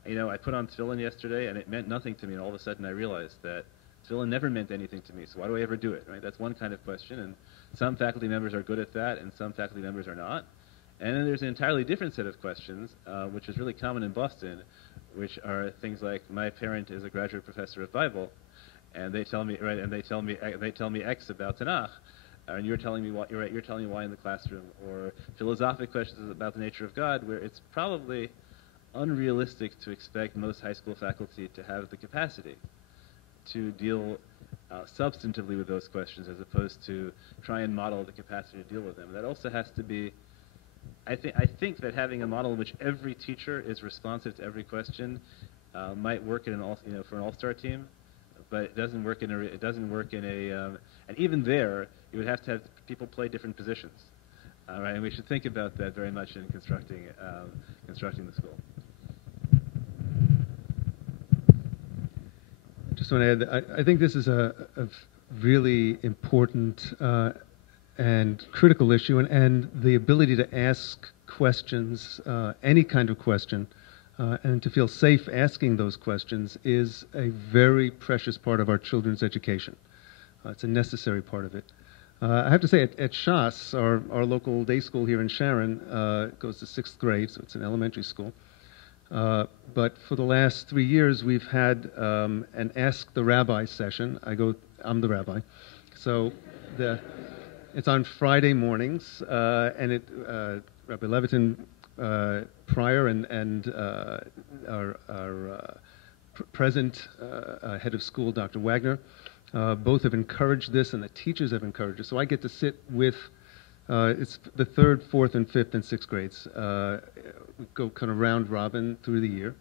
I put on tefillin yesterday and it meant nothing to me, and all of a sudden I realized that tefillin never meant anything to me, so why do I ever do it, right? That's one kind of question, and some faculty members are good at that and some faculty members are not. And then there's an entirely different set of questions, which is really common in Boston, which are things like, my parent is a graduate professor of Bible, and they tell me, right, and they tell me X about Tanakh, and you're telling me why, you're telling me why in the classroom, or philosophic questions about the nature of God, where it's probably unrealistic to expect most high school faculty to have the capacity to deal substantively with those questions, as opposed to try and model the capacity to deal with them. That also has to be, I think that having a model in which every teacher is responsive to every question might work in for an all-star team, but it doesn't work in and even there, you would have to have people play different positions, right? And we should think about that very much in constructing the school. Just want to add, I think this is a really important and critical issue, and the ability to ask questions, any kind of question, and to feel safe asking those questions is a very precious part of our children's education. It's a necessary part of it. I have to say, at Shas, our local day school here in Sharon, goes to 6th grade, so it's an elementary school. But for the last 3 years, we've had an Ask the Rabbi session. I'm the rabbi. So it's on Friday mornings, and Rabbi Levitin Pryor and our present head of school, Dr. Wagner, both have encouraged this, and the teachers have encouraged it. So I get to sit with, it's the 3rd, 4th, and 5th, and 6th grades. We go kind of round robin through the year.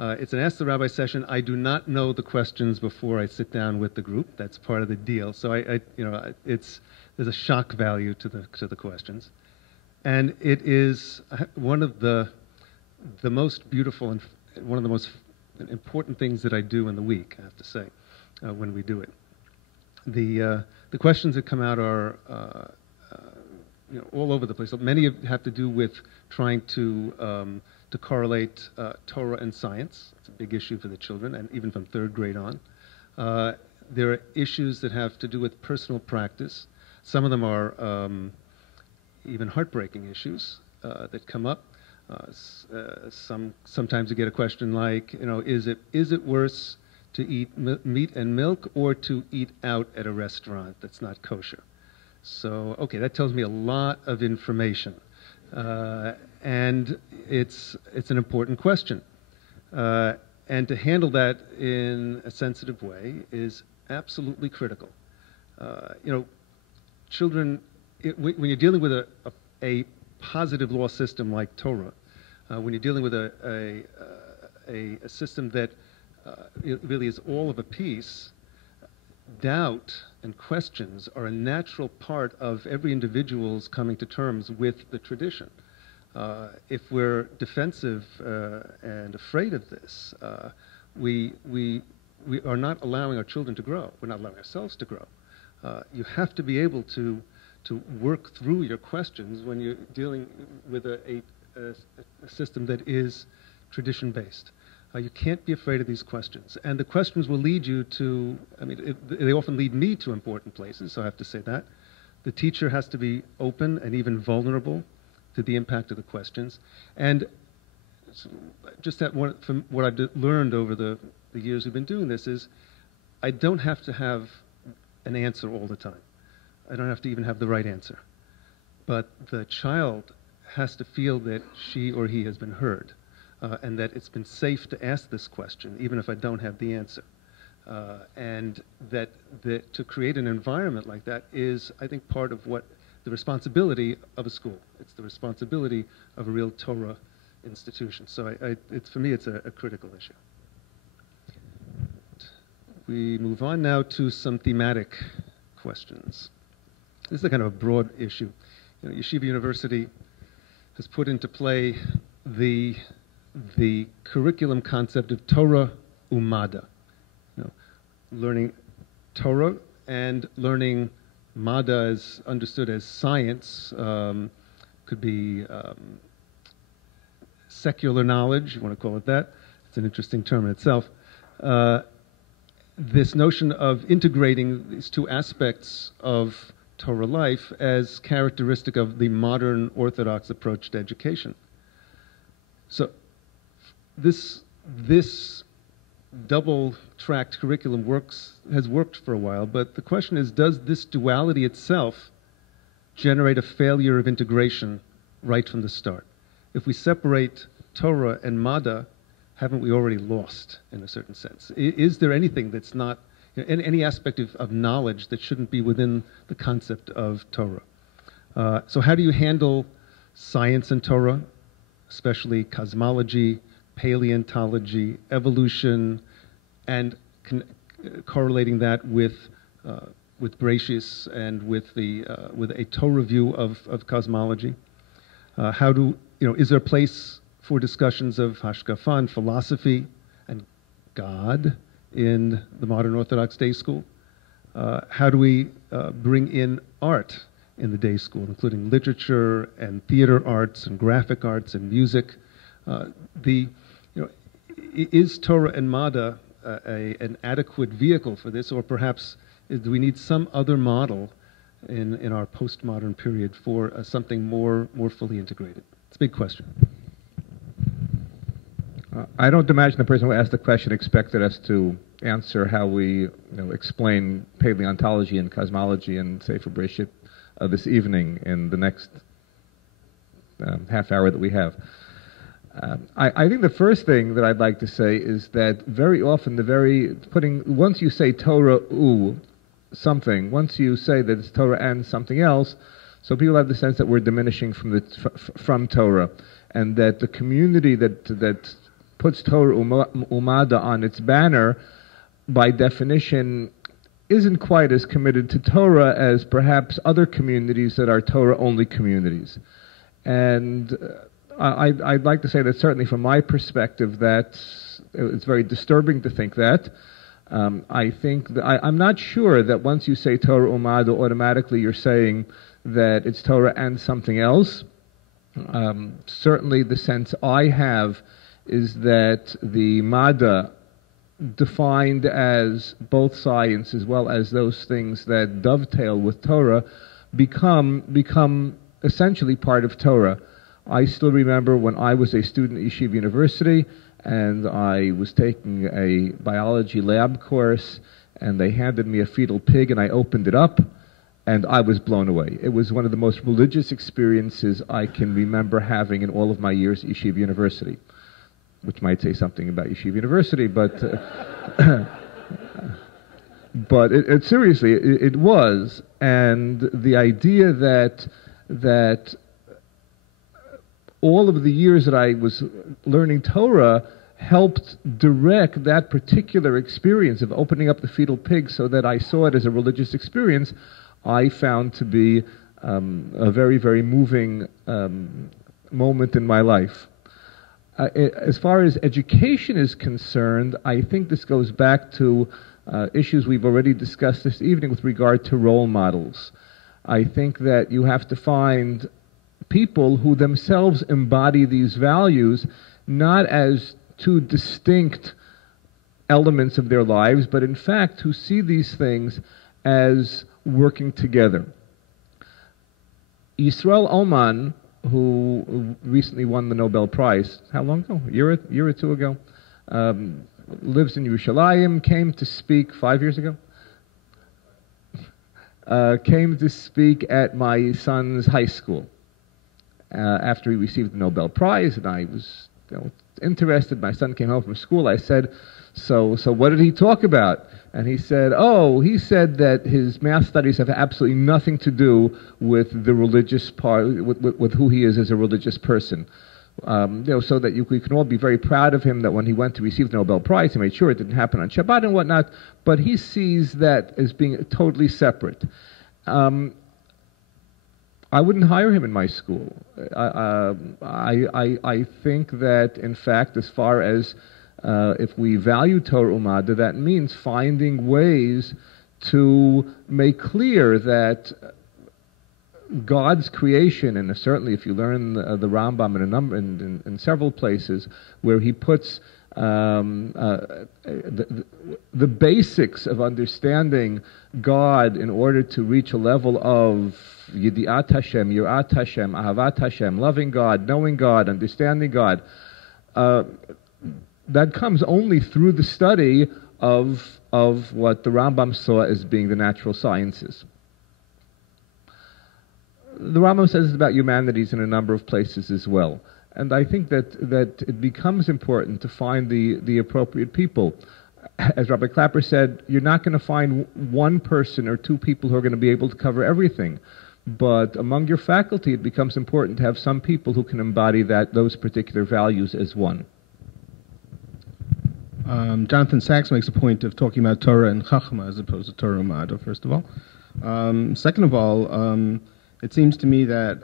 It's an Ask the Rabbi session. I do not know the questions before I sit down with the group. That's part of the deal. So there's a shock value to the questions, and it is one of the most beautiful and one of the most important things that I do in the week, I have to say, when we do it. The questions that come out are all over the place. So many have to do with trying to correlate Torah and science. It's a big issue for the children, and even from 3rd grade on. There are issues that have to do with personal practice. Some of them are even heartbreaking issues that come up. Sometimes you get a question like, is it worse to eat meat and milk or to eat out at a restaurant that's not kosher? So, okay, that tells me a lot of information, and it's an important question. And to handle that in a sensitive way is absolutely critical. Children, when you're dealing with a positive law system like Torah, when you're dealing with a system that it really is all of a piece, doubt and questions are a natural part of every individual's coming to terms with the tradition. If we're defensive and afraid of this, we are not allowing our children to grow. We're not allowing ourselves to grow. You have to be able to work through your questions when you're dealing with a system that is tradition-based. You can't be afraid of these questions. And the questions will lead you to, they often lead me to important places, so I have to say that. The teacher has to be open and even vulnerable to the impact of the questions. And just from what I've learned over the years we've been doing this is, I don't have to have an answer all the time. I don't have to even have the right answer. But the child has to feel that she or he has been heard. And that it's been safe to ask this question, even if I don't have the answer. And that to create an environment like that is, I think, part of what the responsibility of a school. It's the responsibility of a real Torah institution. So for me, it's a critical issue. We move on now to some thematic questions. This is a kind of a broad issue. Yeshiva University has put into play the curriculum concept of Torah Umada, learning Torah and learning Mada is understood as science, could be secular knowledge, you want to call it that. It's an interesting term in itself. This notion of integrating these two aspects of Torah life as characteristic of the modern Orthodox approach to education. So this double-tracked curriculum has worked for a while, but the question is, does this duality itself generate a failure of integration right from the start? If we separate Torah and Mada, haven't we already lost in a certain sense? Is there anything that's not, any aspect of knowledge that shouldn't be within the concept of Torah? So how do you handle science and Torah, especially cosmology, paleontology, evolution, and correlating that with Bereshis and with a Torah view of cosmology? Is there a place for discussions of hashkafa, philosophy, and God in the modern Orthodox day school? How do we bring in art in the day school, including literature and theater arts and graphic arts and music? Is Torah and Mada an adequate vehicle for this, or perhaps do we need some other model in our postmodern period for something more fully integrated? It's a big question. I don't imagine the person who asked the question expected us to answer how we explain paleontology and cosmology and Sefer Bereshit this evening in the next half hour that we have. I think the first thing that I'd like to say is that very often once you say Torah something, once you say that it's Torah and something else, so people have the sense that we're diminishing from Torah, and that the community that puts Torah Umada on its banner, by definition, isn't quite as committed to Torah as perhaps other communities that are Torah-only communities. And I'd like to say that certainly from my perspective, that it's very disturbing to think that. I think that I'm not sure that once you say Torah Umada, automatically you're saying that it's Torah and something else. Certainly the sense I have is that the Mada, defined as both science as well as those things that dovetail with Torah, become essentially part of Torah. I still remember when I was a student at Yeshiva University and I was taking a biology lab course, and they handed me a fetal pig and I opened it up and I was blown away. It was one of the most religious experiences I can remember having in all of my years at Yeshiva University, which might say something about Yeshiva University, but but seriously, it was. And the idea that all of the years that I was learning Torah helped direct that particular experience of opening up the fetal pig so that I saw it as a religious experience, I found to be a very, very moving moment in my life. As far as education is concerned, I think this goes back to issues we've already discussed this evening with regard to role models. I think that you have to find people who themselves embody these values, not as two distinct elements of their lives, but in fact who see these things as working together. Yisrael Oman, who recently won the Nobel Prize, how long ago? A year or two ago, lives in Yerushalayim, came to speak 5 years ago? Came to speak at my son's high school after he received the Nobel Prize, and I was interested. My son came home from school. I said, so what did he talk about? And he said that his math studies have absolutely nothing to do with the religious part, with who he is as a religious person. So that we can all be very proud of him that when he went to receive the Nobel Prize, he made sure it didn't happen on Shabbat and whatnot, but he sees that as being totally separate. I wouldn't hire him in my school. I think that, in fact, as far as if we value Torah Umada, that means finding ways to make clear that God's creation, and certainly if you learn the Rambam in several places where he puts the basics of understanding God in order to reach a level of Yidi'at Hashem, Yirat Hashem, Ahavat Hashem, loving God, knowing God, understanding God, that comes only through the study of what the Rambam saw as being the natural sciences. The Rambam says about humanities in a number of places as well. And I think that it becomes important to find the appropriate people. As Rabbi Klapper said, you're not going to find one person or two people who are going to be able to cover everything. But among your faculty, it becomes important to have some people who can embody those particular values as one. Jonathan Sachs makes a point of talking about Torah and Chachma as opposed to Torah Umada, first of all. Second of all, it seems to me that,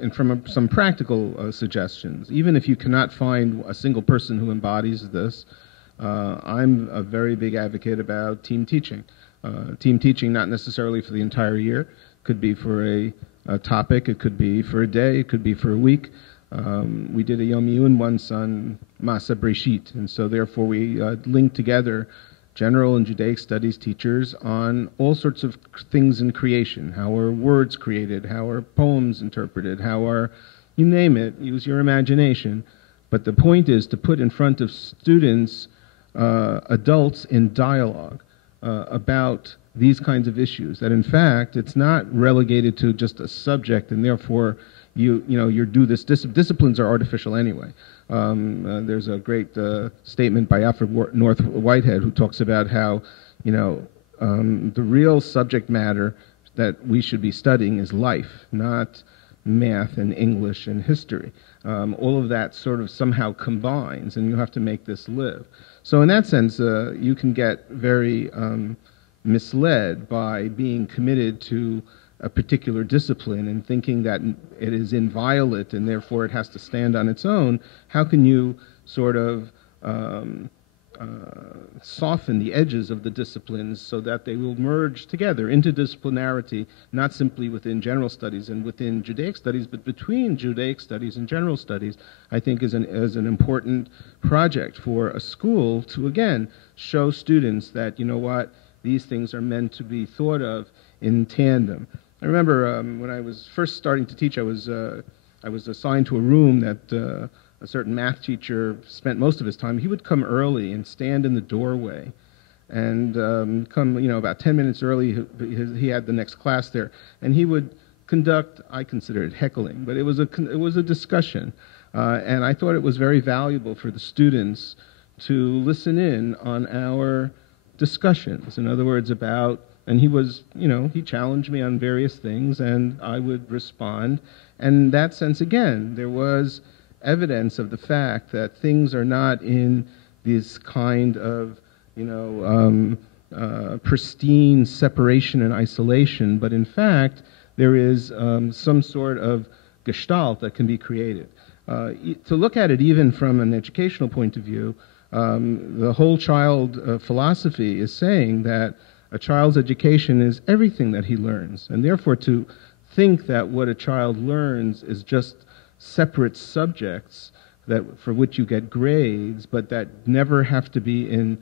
and from some practical suggestions, even if you cannot find a single person who embodies this, I'm a very big advocate about team teaching. Team teaching not necessarily for the entire year, could be for a topic, it could be for a day, it could be for a week. We did a Yom Yun once on Masa Breshit, and so therefore we linked together general and Judaic studies teachers on all sorts of things in creation. How are words created? How are poems interpreted? How are, you name it, use your imagination. But the point is to put in front of students, adults in dialogue about these kinds of issues. That in fact, it's not relegated to just a subject and therefore you do this. Disciplines are artificial anyway. There's a great statement by Alfred North Whitehead who talks about how, the real subject matter that we should be studying is life, not math and English and history. All of that sort of somehow combines, and you have to make this live. So in that sense, you can get very misled by being committed to a particular discipline and thinking that it is inviolate and therefore it has to stand on its own. How can you sort of soften the edges of the disciplines so that they will merge together into disciplinarity, not simply within general studies and within Judaic studies, but between Judaic studies and general studies, I think is an important project for a school to, again, show students that, these things are meant to be thought of in tandem. I remember when I was first starting to teach, I was assigned to a room that a certain math teacher spent most of his time. He would come early and stand in the doorway and come, about 10 minutes early. He had the next class there, and he would conduct, I consider it heckling, but it was a discussion. And I thought it was very valuable for the students to listen in on our discussions. In other words, and he was, he challenged me on various things, and I would respond. And in that sense, again, there was evidence of the fact that things are not in this kind of, pristine separation and isolation, but in fact, there is some sort of gestalt that can be created. To look at it even from an educational point of view, the whole child philosophy is saying that a child's education is everything that he learns, and therefore to think that what a child learns is just separate subjects for which you get grades, but that never have to be in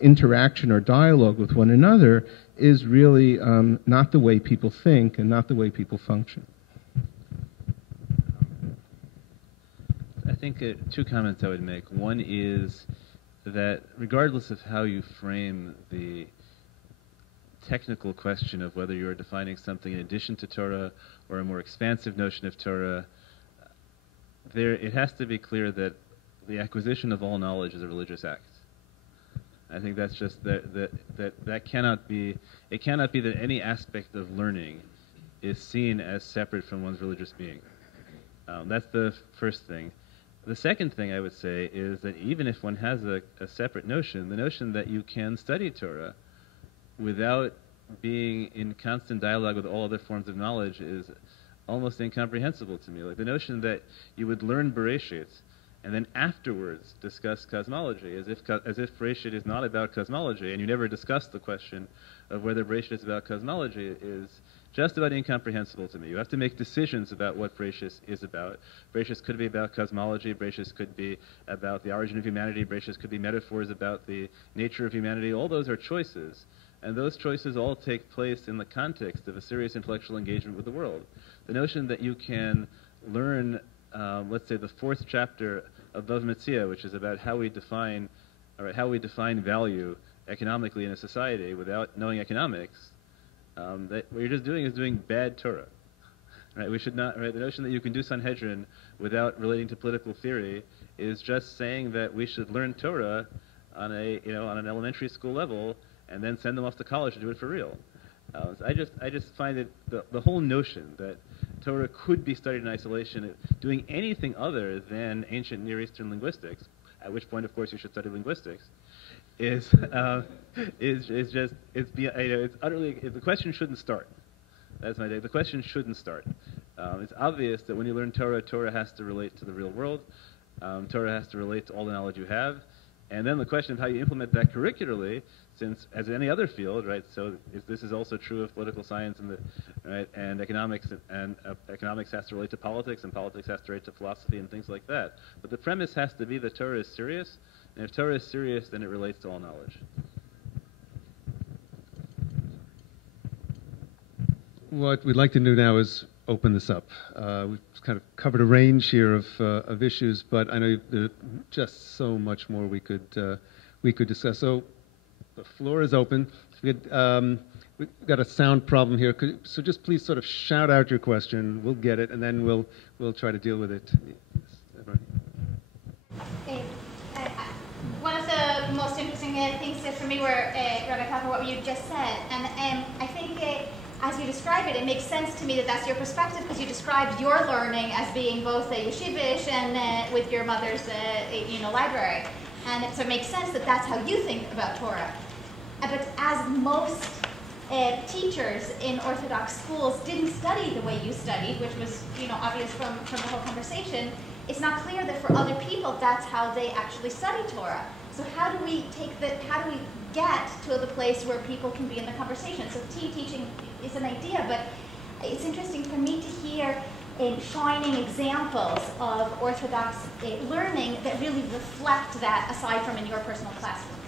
interaction or dialogue with one another, is really not the way people think and not the way people function. I think two comments I would make. One is that regardless of how you frame the technical question of whether you're defining something in addition to Torah or a more expansive notion of Torah, it has to be clear that the acquisition of all knowledge is a religious act. I think that's just that cannot be. It cannot be that any aspect of learning is seen as separate from one's religious being. That's the first thing. The second thing I would say is that even if one has a separate notion, the notion that you can study Torah without being in constant dialogue with all other forms of knowledge is almost incomprehensible to me. Like the notion that you would learn Bereshit and then afterwards discuss cosmology, as if Bereshit is not about cosmology, and you never discuss the question of whether Bereshit is about cosmology, is just about incomprehensible to me. You have to make decisions about what Bereshit is about. Bereshit could be about cosmology, Bereshit could be about the origin of humanity, Bereshit could be metaphors about the nature of humanity. All those are choices, and those choices all take place in the context of a serious intellectual engagement with the world. The notion that you can learn, let's say, the 4th chapter of Bava Metzia, which is about how we define value economically in a society without knowing economics, that what you're just doing is doing bad Torah. Right? We should not. Right? The notion that you can do Sanhedrin without relating to political theory is just saying that we should learn Torah on an elementary school level and then send them off to college to do it for real. So I just find it the whole notion that Torah could be studied in isolation, doing anything other than ancient Near Eastern linguistics, at which point, of course, you should study linguistics, it's utterly, the question shouldn't start. That's my day. The question shouldn't start. It's obvious that when you learn Torah, Torah has to relate to the real world. Torah has to relate to all the knowledge you have. And then the question of how you implement that curricularly, since as in any other field, right? So this is also true of political science and economics, and economics has to relate to politics, and politics has to relate to philosophy and things like that. But the premise has to be that Torah is serious, and if Torah is serious, then it relates to all knowledge. What we'd like to do now is open this up. We've kind of covered a range here of issues, but I know there's just so much more we could discuss. So the floor is open. We've got a sound problem here, so just please sort of shout out your question. We'll get it, and then we'll try to deal with it. One of the most interesting things for me were, Rabbi Klapper, what you just said, and I think as you describe it, it makes sense to me that that's your perspective, because you described your learning as being both a yeshivish and with your mother's library, and so it makes sense that that's how you think about Torah. But as most teachers in Orthodox schools didn't study the way you studied, which was obvious from the whole conversation, it's not clear that for other people that's how they actually study Torah. So how do we get to the place where people can be in the conversation? So teaching is an idea, but it's interesting for me to hear shining examples of Orthodox learning that really reflect that, aside from in your personal classroom.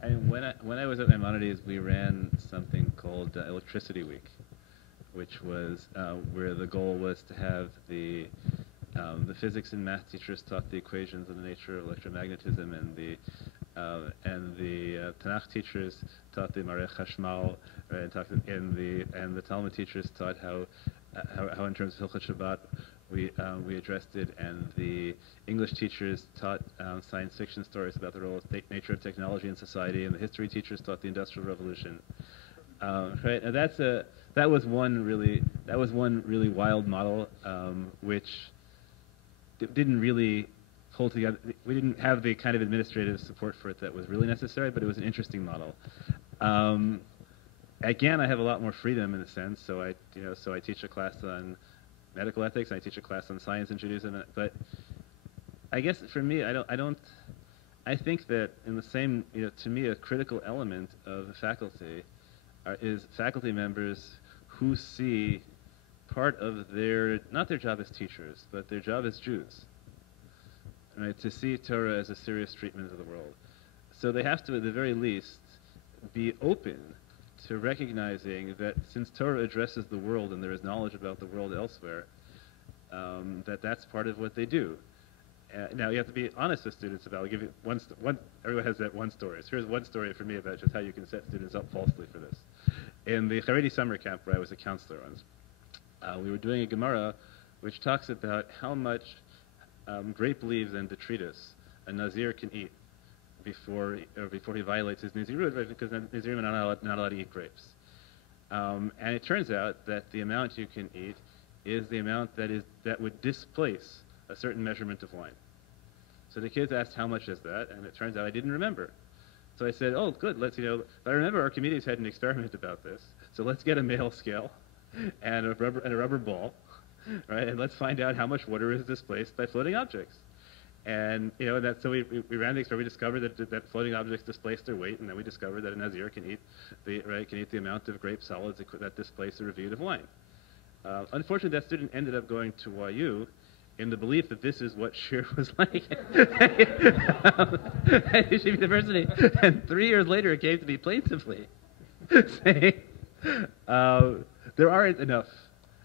And when I was at Maimonides, we ran something called Electricity Week, which was where the goal was to have the physics and math teachers taught the equations of the nature of electromagnetism, and the Tanakh teachers taught the Mareh Chashmal, right, and the Talmud teachers taught how in terms of Hilchot Shabbat we addressed it, and the English teachers taught science fiction stories about the role of nature of technology in society, and the history teachers taught the Industrial Revolution. Right, and that was one really wild model, which didn't really hold together. We didn't have the kind of administrative support for it that was really necessary, but it was an interesting model. Again, I have a lot more freedom in a sense, so I teach a class on medical ethics, and I teach a class on science and Judaism, but I guess for me, I think that in the same, to me, a critical element of the faculty is faculty members who see part of not their job as teachers, but their job as Jews, right? To see Torah as a serious treatment of the world. So they have to, at the very least, be open to recognizing that since Torah addresses the world and there is knowledge about the world elsewhere, that's part of what they do. Now, you have to be honest with students about it. I'll give you one. Everyone has that one story. So here's one story for me about just how you can set students up falsely for this. In the Haredi summer camp where I was a counselor once, we were doing a Gemara which talks about how much grape leaves and detritus a Nazir can eat before he violates his Nazirut, right? Because Nazirim are not allowed to eat grapes. And it turns out that the amount you can eat is the amount that would displace a certain measurement of wine. So the kids asked, how much is that? And it turns out I didn't remember. So I said, oh, good, but I remember Archimedes had an experiment about this, so let's get a male scale and a rubber ball, right? And let's find out how much water is displaced by floating objects. And so we ran the experiment. We discovered that floating objects displace their weight, and then we discovered that a Nazir can eat the amount of grape solids that displace a review of wine. Unfortunately, that student ended up going to YU in the belief that this is what Shir was like at Yeshiva University. And 3 years later, it came to me plaintively saying, there aren't enough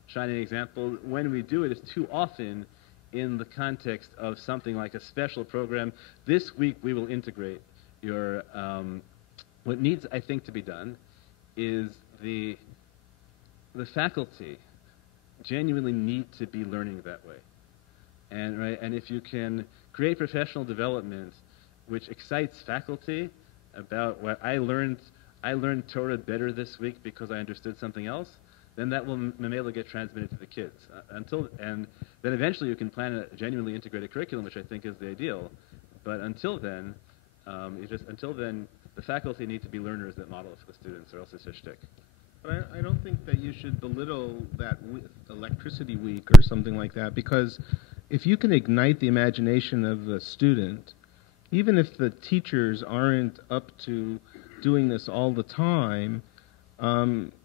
shining examples. When we do it, it's too often in the context of something like a special program. This week, we will integrate your, what needs, I think, to be done is the faculty genuinely need to be learning that way. And if you can create professional development which excites faculty about what I learned Torah better this week because I understood something else, then that will mamela get transmitted to the kids. And then eventually you can plan a genuinely integrated curriculum, which I think is the ideal. But until then, the faculty need to be learners that model it for the students, or else it's a shtick. But I don't think that you should belittle that electricity week or something like that, because if you can ignite the imagination of the student, even if the teachers aren't up to doing this all the time,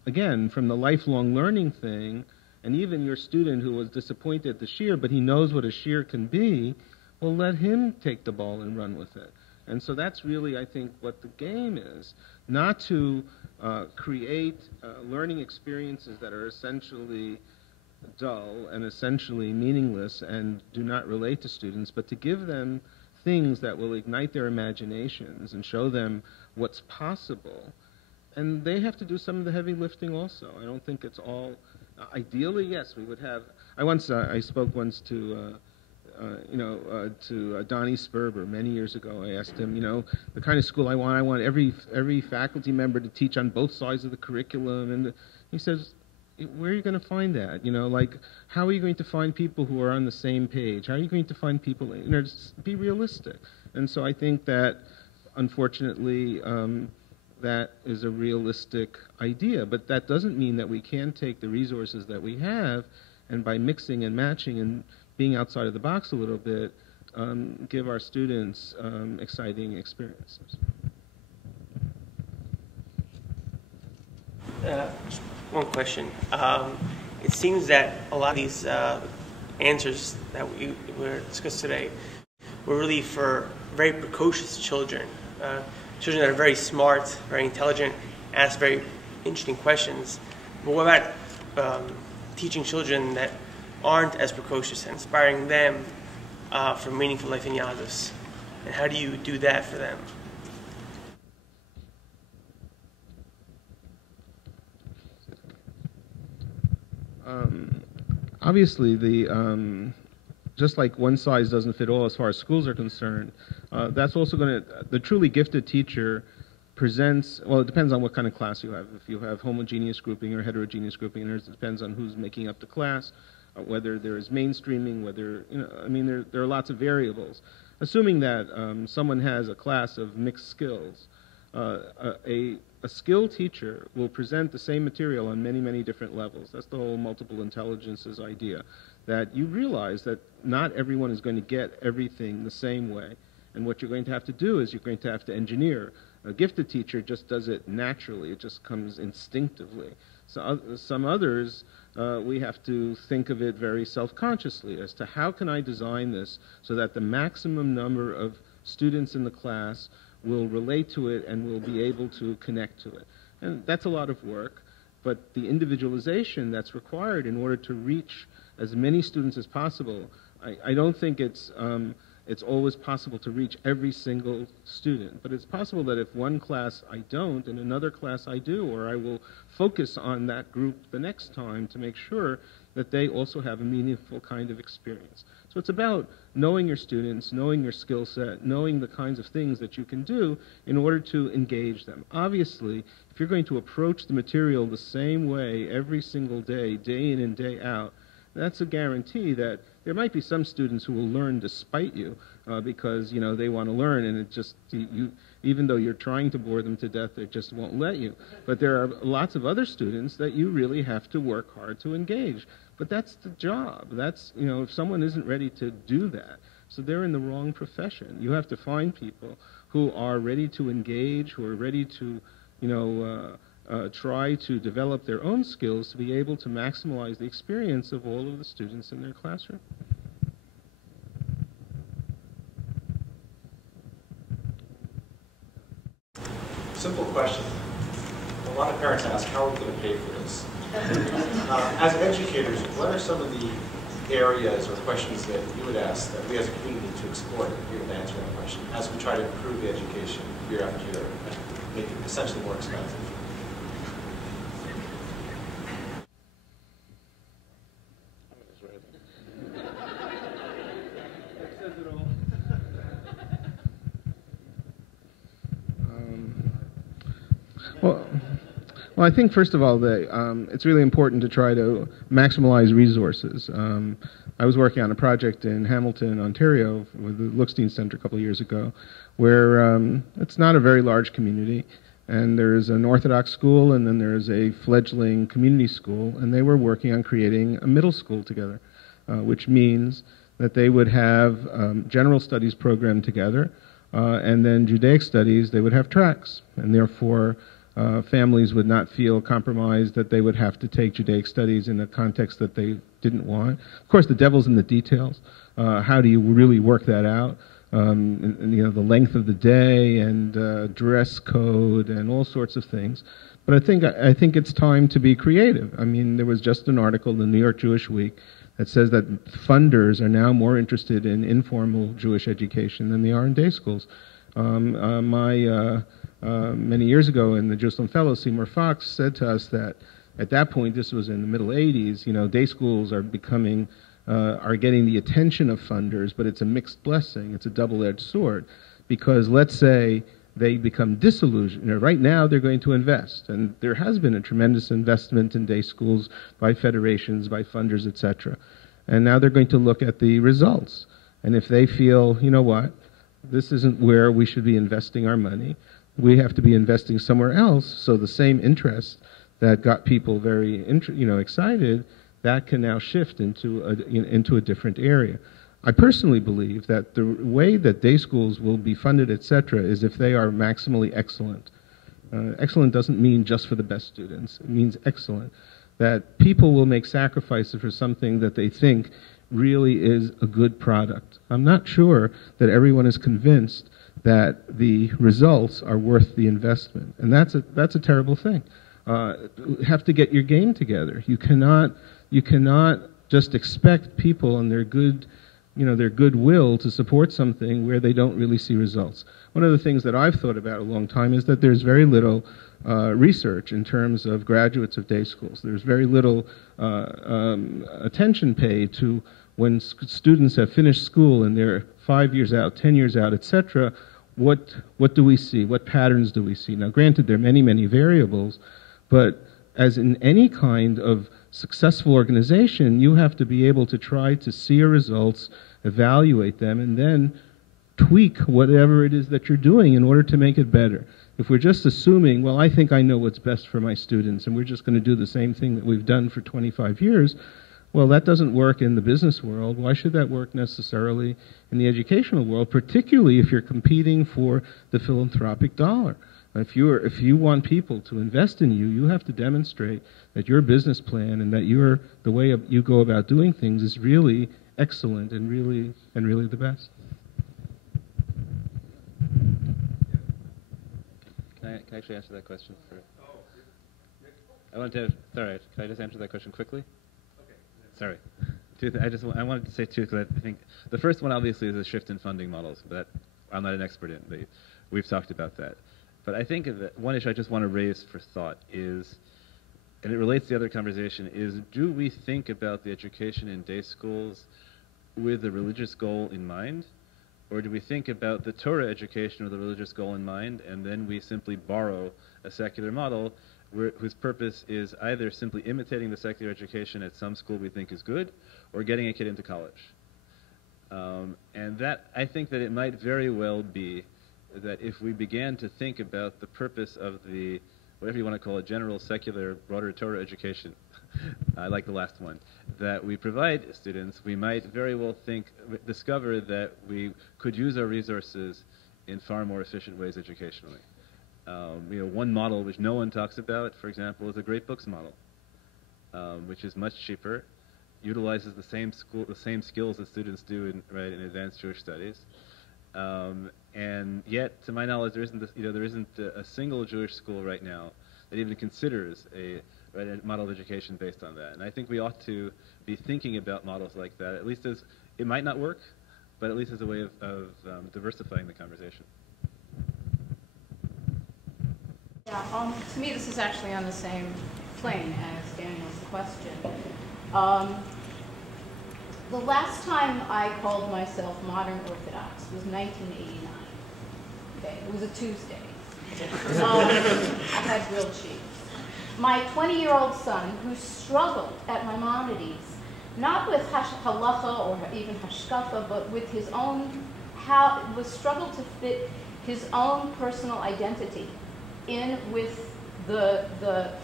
again, from the lifelong learning thing, and even your student who was disappointed at the shir, but he knows what a shir can be, well, let him take the ball and run with it. And so that's really, I think, what the game is. Not to create learning experiences that are essentially dull and essentially meaningless and do not relate to students, but to give them things that will ignite their imaginations and show them what's possible. And they have to do some of the heavy lifting also. I don't think it's all... ideally, yes, we would have... I spoke once to Donnie Sperber many years ago. I asked him, the kind of school I want every faculty member to teach on both sides of the curriculum. And he says, where are you going to find that? How are you going to find people who are on the same page? How are you going to find people, just be realistic. And so I think that, unfortunately, that is a realistic idea. But that doesn't mean that we can't take the resources that we have, and by mixing and matching and being outside of the box a little bit, give our students exciting experiences. One question. It seems that a lot of these answers that we discussed today were really for very precocious children, children that are very smart, very intelligent, ask very interesting questions. But what about teaching children that aren't as precocious and inspiring them for meaningful life in Yadus? And how do you do that for them? Obviously, just like one size doesn't fit all as far as schools are concerned, that's also going to, the truly gifted teacher presents, well, it depends on what kind of class you have. If you have homogeneous grouping or heterogeneous grouping, it depends on who's making up the class, whether there is mainstreaming, whether, there are lots of variables. Assuming that someone has a class of mixed skills, a skilled teacher will present the same material on many, many different levels. That's the whole multiple intelligences idea, that you realize that not everyone is going to get everything the same way. And what you're going to have to do is you're going to have to engineer. A gifted teacher just does it naturally. It just comes instinctively. So some others, we have to think of it very self-consciously as to how can I design this so that the maximum number of students in the class will relate to it and will be able to connect to it. And that's a lot of work, but the individualization that's required in order to reach as many students as possible, I don't think it's always possible to reach every single student, but it's possible that if one class I don't and another class I do, or I will focus on that group the next time to make sure that they also have a meaningful kind of experience. So it's about knowing your students, knowing your skill set, knowing the kinds of things that you can do in order to engage them. Obviously, if you're going to approach the material the same way every single day, day in and day out, that's a guarantee that there might be some students who will learn despite you because, they want to learn, and it just, Even though you're trying to bore them to death, they just won't let you. But there are lots of other students that you really have to work hard to engage. But that's the job. That's, if someone isn't ready to do that, so they're in the wrong profession. You have to find people who are ready to engage, who are ready to, try to develop their own skills to be able to maximize the experience of all of the students in their classroom. Simple question. A lot of parents ask, how are we going to pay for this? As educators, what are some of the areas or questions that you would ask that we as a community to explore to be able to answer that question as we try to improve the education year after year and make it essentially more expensive? Well, I think first of all, it's really important to try to maximize resources. I was working on a project in Hamilton, Ontario, with the Lookstein Center a couple of years ago, where it's not a very large community, and there's an Orthodox school, and then there's a fledgling community school, and they were working on creating a middle school together, which means that they would have general studies program together, and then Judaic studies, they would have tracks, and therefore families would not feel compromised that they would have to take Judaic studies in a context that they didn't want. Of course, the devil's in the details. How do you really work that out? And, the length of the day and dress code and all sorts of things. But I think it's time to be creative. I mean, there was just an article in the New York Jewish Week that says that funders are now more interested in informal Jewish education than they are in day schools. Many years ago in the Jerusalem Fellow, Seymour Fox said to us that at that point, this was in the middle 80s, day schools are getting the attention of funders, but it's a mixed blessing. It's a double-edged sword, because let's say they become disillusioned. Right now, they're going to invest, and there has been a tremendous investment in day schools by federations, by funders, etc. And now they're going to look at the results. And if they feel, what, this isn't where we should be investing our money, we have to be investing somewhere else, so the same interest that got people very excited, that can now shift into a different area. I personally believe that the way that day schools will be funded, etc., is if they are maximally excellent. Excellent doesn't mean just for the best students. It means excellent. That people will make sacrifices for something that they think really is a good product. I'm not sure that everyone is convinced that the results are worth the investment, and that's a terrible thing. You have to get your game together. You cannot just expect people and their goodwill to support something where they don't really see results. One of the things that I've thought about a long time is that there's very little research in terms of graduates of day schools. There's very little attention paid to when students have finished school and they're 5 years out, 10 years out, etc. What do we see? What patterns do we see? Now, granted, there are many, many variables, but as in any kind of successful organization, you have to be able to try to see your results, evaluate them, and then tweak whatever it is that you're doing in order to make it better. If we're just assuming, well, I think I know what's best for my students, and we're just going to do the same thing that we've done for 25 years, well, that doesn't work in the business world. Why should that work necessarily in the educational world, particularly if you're competing for the philanthropic dollar? If you want people to invest in you, you have to demonstrate that your business plan and that the way you go about doing things is really excellent and really the best. Can I actually answer that question? Sorry, can I just answer that question quickly? Sorry. I wanted to say two, because I think the first one obviously is a shift in funding models, but I'm not an expert in. We've talked about that. But I think that one issue I just want to raise for thought is, and it relates to the other conversation, is do we think about the education in day schools with a religious goal in mind? Or do we think about the Torah education with a religious goal in mind, and then we simply borrow a secular model whose purpose is either simply imitating the secular education at some school we think is good, or getting a kid into college. And that, I think that it might very well be that if we began to think about the purpose of the, whatever you want to call it, general, secular, broader Torah education, I like the last one, that we provide students, we might very well discover that we could use our resources in far more efficient ways educationally. One model which no one talks about, for example, is the Great Books model, which is much cheaper, utilizes the same skills that students do in advanced Jewish studies, and yet, to my knowledge, there isn't a single Jewish school right now that even considers a model of education based on that. And I think we ought to be thinking about models like that, at least as it might not work, but at least as a way of diversifying the conversation. Yeah, to me, this is actually on the same plane as Daniel's question. The last time I called myself Modern Orthodox was 1989. Okay, it was a Tuesday. I had grilled cheese. My 20-year-old son, who struggled at Maimonides, not with halacha or even hashkafa, but with his own, struggled to fit his own personal identity in with the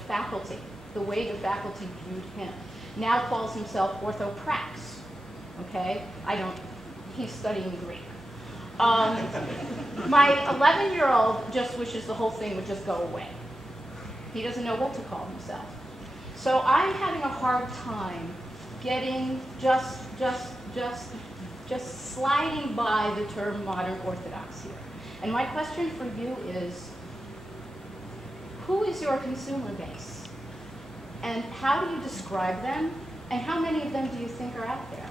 faculty, the way the faculty viewed him. Now calls himself orthoprax. Okay, he's studying Greek. My 11-year-old just wishes the whole thing would just go away. He doesn't know what to call himself. So I'm having a hard time getting just sliding by the term modern Orthodox here. And my question for you is, who is your consumer base? And how do you describe them? And how many of them do you think are out there?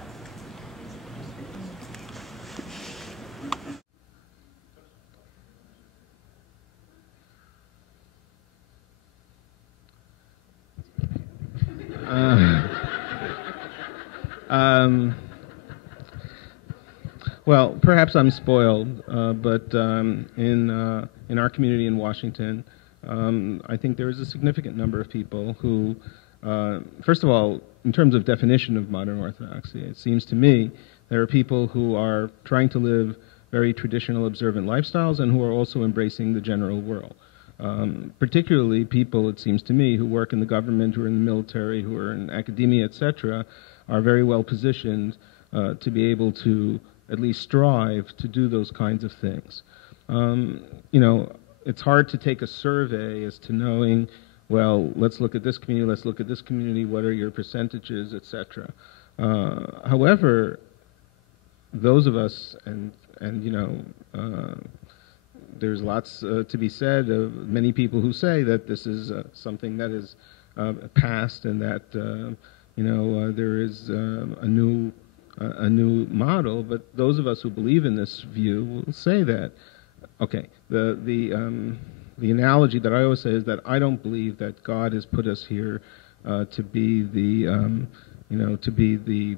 Well, perhaps I'm spoiled, but in our community in Washington, I think there is a significant number of people who, first of all, in terms of definition of modern Orthodoxy, it seems to me there are people who are trying to live very traditional observant lifestyles and who are also embracing the general world. Particularly people, it seems to me, who work in the government, who are in the military, who are in academia, etc., are very well positioned to be able to at least strive to do those kinds of things. It's hard to take a survey as to knowing, well, let's look at this community, let's look at this community, what are your percentages, etc. However, those of us, and there's lots to be said of many people who say that this is something that is past and that there is a new model. But those of us who believe in this view will say that, okay, the analogy that I always say is that I don't believe that God has put us here to be the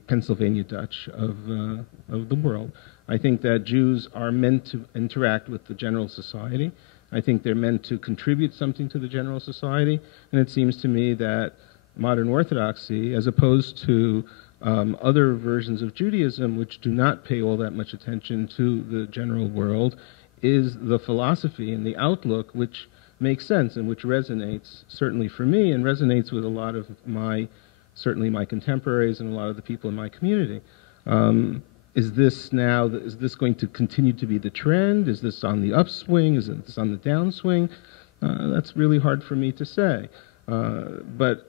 Pennsylvania Dutch of the world. I think that Jews are meant to interact with the general society. I think they're meant to contribute something to the general society. And it seems to me that modern Orthodoxy, as opposed to other versions of Judaism which do not pay all that much attention to the general world, is the philosophy and the outlook which makes sense and which resonates, certainly for me, and resonates with a lot of certainly my contemporaries and a lot of the people in my community. Is this going to continue to be the trend? Is this on the upswing? Is this on the downswing? That's really hard for me to say. But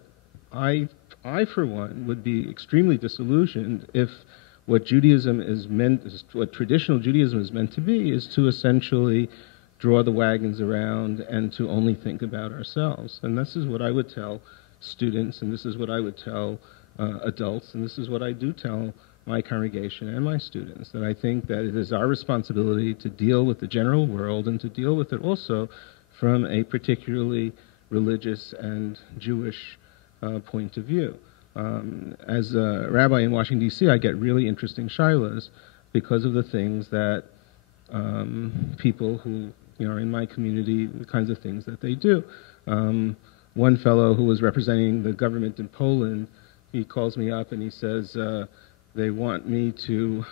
I, for one, would be extremely disillusioned if what traditional Judaism is meant to be is to essentially draw the wagons around and to only think about ourselves. And this is what I would tell students, and this is what I would tell adults, and this is what I do tell my congregation and my students, that I think that it is our responsibility to deal with the general world and to deal with it also from a particularly religious and Jewish point of view. As a rabbi in Washington, D.C., I get really interesting shilas because of the things that people who are in my community, the kinds of things that they do. One fellow who was representing the government in Poland, he calls me up and he says, they want me to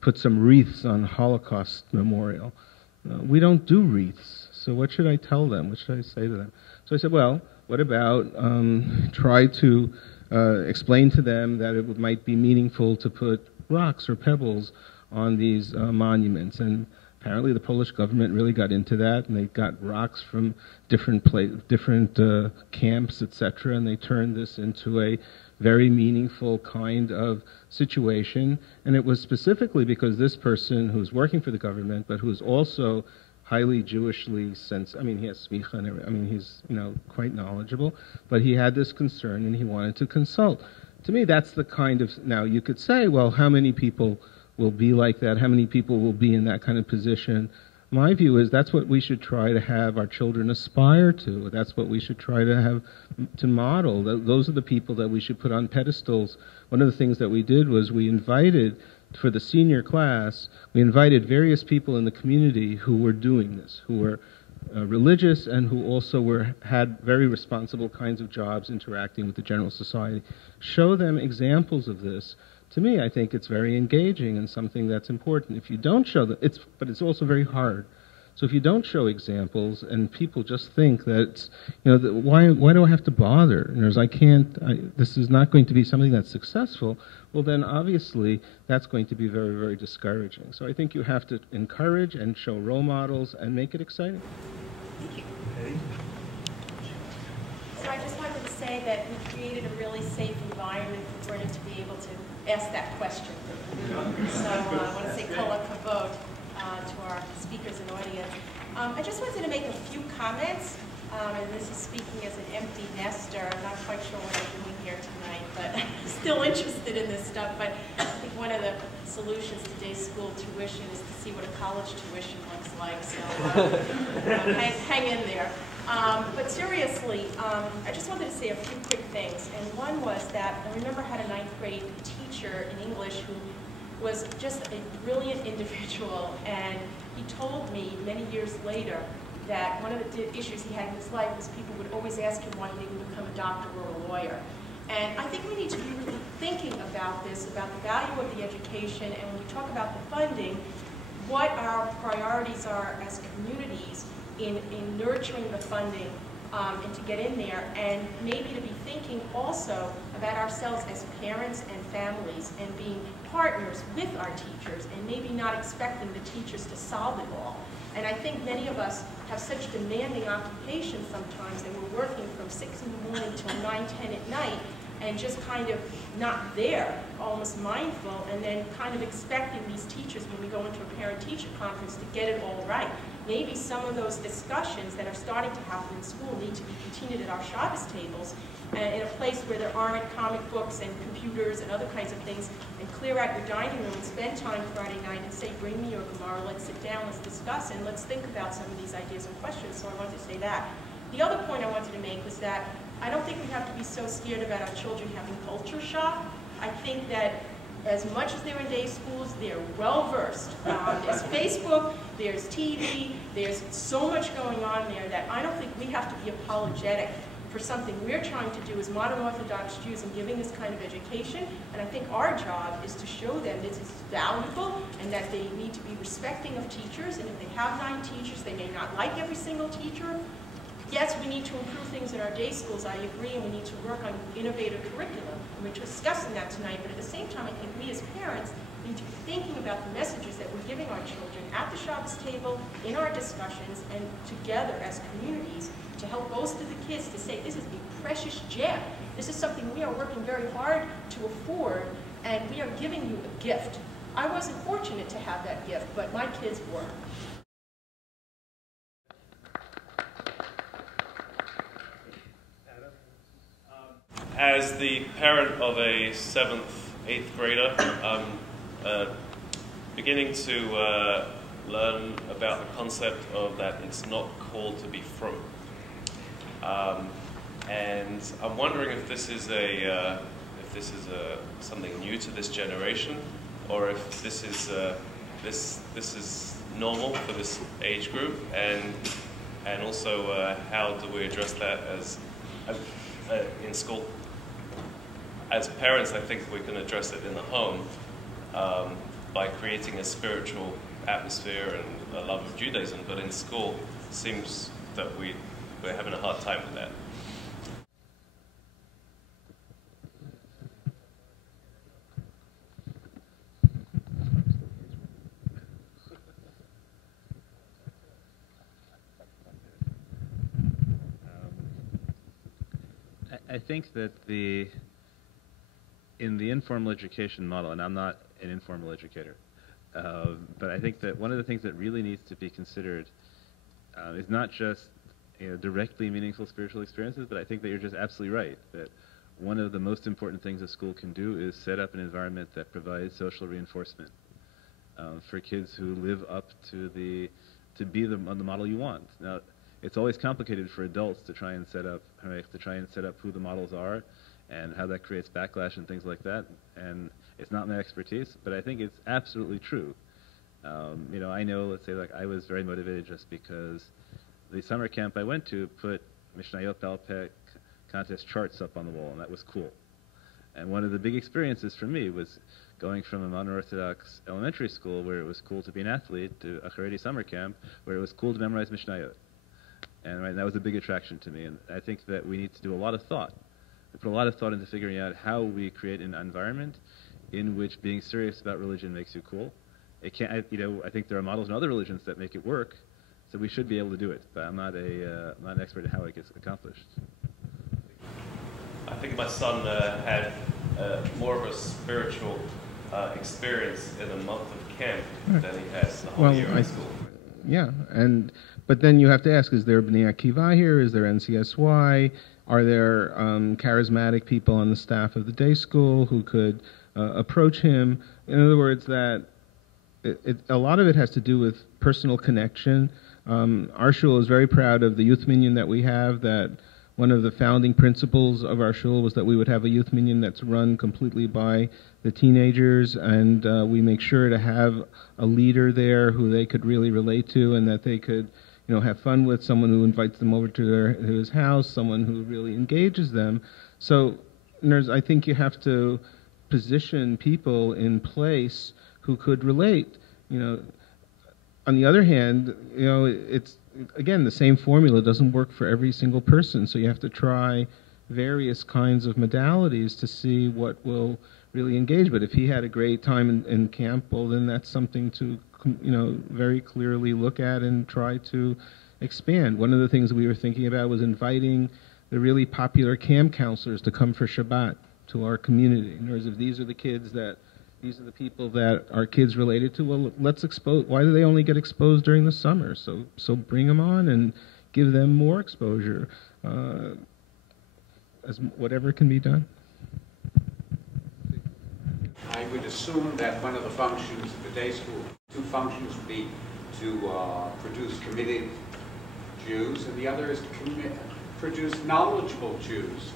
put some wreaths on Holocaust Memorial. we don't do wreaths, so what should I tell them? What should I say to them? So I said, well, what about try to explain to them that it might be meaningful to put rocks or pebbles on these monuments. And apparently the Polish government really got into that, and they got rocks from different camps, etc., and they turned this into a very meaningful kind of situation. And it was specifically because this person who's working for the government, but who's also highly Jewishly sensitive. I mean, he has smicha, and I mean, he's quite knowledgeable, but he had this concern and he wanted to consult. To me, that's the kind of, now you could say, well, how many people will be like that? How many people will be in that kind of position? My view is that's what we should try to have our children aspire to. That's what we should try to have to model. Those are the people that we should put on pedestals. One of the things that we did was we invited, for the senior class, we invited various people in the community who were doing this, who were religious and who also had very responsible kinds of jobs interacting with the general society. Show them examples of this. To me, I think it's very engaging and something that's important. If you don't show them, but it's also very hard. So if you don't show examples and people just think that, why do I have to bother? This is not going to be something that's successful, well then obviously that's going to be very, very discouraging. So I think you have to encourage and show role models and make it exciting. Thank you. So I just wanted to say that we created a really safe environment for Brennan to be able to ask that question. So I want to say kol hakavod to our speakers and audience. I just wanted to make a few comments, and this is speaking as an empty nester. I'm not quite sure what I'm doing here tonight, but I'm still interested in this stuff. But I think one of the solutions to today's school tuition is to see what a college tuition looks like. So hang in there. But seriously, I just wanted to say a few quick things. And one was that I remember I had a 9th grade teacher in English who was just a brilliant individual, and he told me many years later that one of the issues he had in his life was people would always ask him why he didn't become a doctor or a lawyer. And I think we need to be really thinking about this, about the value of the education, and when we talk about the funding, what our priorities are as communities in nurturing the funding and to get in there, and maybe to be thinking also about ourselves as parents and families and being partners with our teachers and maybe not expecting the teachers to solve it all. And I think many of us have such demanding occupations sometimes that we're working from 6 in the morning till 9, 10 at night and just kind of not there, almost mindful, and then kind of expecting these teachers when we go into a parent-teacher conference to get it all right. Maybe some of those discussions that are starting to happen in school need to be continued at our Shabbos tables in a place where there aren't comic books and computers and other kinds of things, and clear out your dining room and spend time Friday night and say, bring me your Gemara, let's sit down, let's discuss, and let's think about some of these ideas and questions. So I wanted to say that. The other point I wanted to make was that I don't think we have to be so scared about our children having culture shock. I think that as much as they're in day schools, they're well-versed. There's Facebook, there's TV, there's so much going on there that I don't think we have to be apologetic for something we're trying to do as modern Orthodox Jews in giving this kind of education. And I think our job is to show them this is valuable and that they need to be respecting of teachers. And if they have 9 teachers, they may not like every single teacher. Yes, we need to improve things in our day schools, I agree, and we need to work on innovative curriculum. And we're discussing that tonight, but at the same time, I think we as parents need to be thinking about the messages that we're giving our children at the Shabbos table, in our discussions, and together as communities to help boast to the kids to say, this is a precious gem. This is something we are working very hard to afford, and we are giving you a gift. I wasn't fortunate to have that gift, but my kids were. As the parent of a 7th, 8th grader, beginning to learn about the concept of that it's not called to be frum. And I'm wondering if this is something new to this generation, or if this is this is normal for this age group, and also how do we address that as in school? As parents, I think we can address it in the home by creating a spiritual atmosphere and a love of Judaism, but in school it seems that we're having a hard time with that. I think that in the informal education model, and I'm not an informal educator, but I think that one of the things that really needs to be considered is not just directly meaningful spiritual experiences, but I think that you're just absolutely right, that one of the most important things a school can do is set up an environment that provides social reinforcement for kids who live up to be the model you want. Now, it's always complicated for adults to try and set up who the models are and how that creates backlash and things like that. And it's not my expertise, but I think it's absolutely true. I know, let's say, like I was very motivated just because the summer camp I went to put Mishnayot Balpeh contest charts up on the wall, and that was cool. And one of the big experiences for me was going from a Modern Orthodox elementary school where it was cool to be an athlete to a Haredi summer camp where it was cool to memorize Mishnayot. And that was a big attraction to me. And I think that we need to do a lot of thought. We put a lot of thought into figuring out how we create an environment in which being serious about religion makes you cool. It can't, I think there are models in other religions that make it work, so we should be able to do it. But I'm not an expert in how it gets accomplished. I think my son had more of a spiritual experience in the month of camp than he has the whole year in school. Yeah, but then you have to ask, is there Bnei Akiva here? Is there NCSY? Are there charismatic people on the staff of the day school who could approach him? In other words, that a lot of it has to do with personal connection. Our shul is very proud of the youth minyan that we have, that one of the founding principles of our shul was that we would have a youth minyan that's run completely by the teenagers, and we make sure to have a leader there who they could really relate to and that they could have fun with, someone who invites them over to his house, someone who really engages them. So I think you have to position people in place who could relate. On the other hand, it's, again, the same formula doesn't work for every single person, so you have to try various kinds of modalities to see what will really engage. But if he had a great time in camp, well, then that's something to very clearly look at and try to expand. One of the things we were thinking about was inviting the really popular camp counselors to come for Shabbat to our community. In other words, if these are the people that our kids related to, well, let's expose. Why do they only get exposed during the summer? So bring them on and give them more exposure, as whatever can be done. I would assume that one of the functions of the day school, two functions would be to produce committed Jews, and the other is to produce knowledgeable Jews.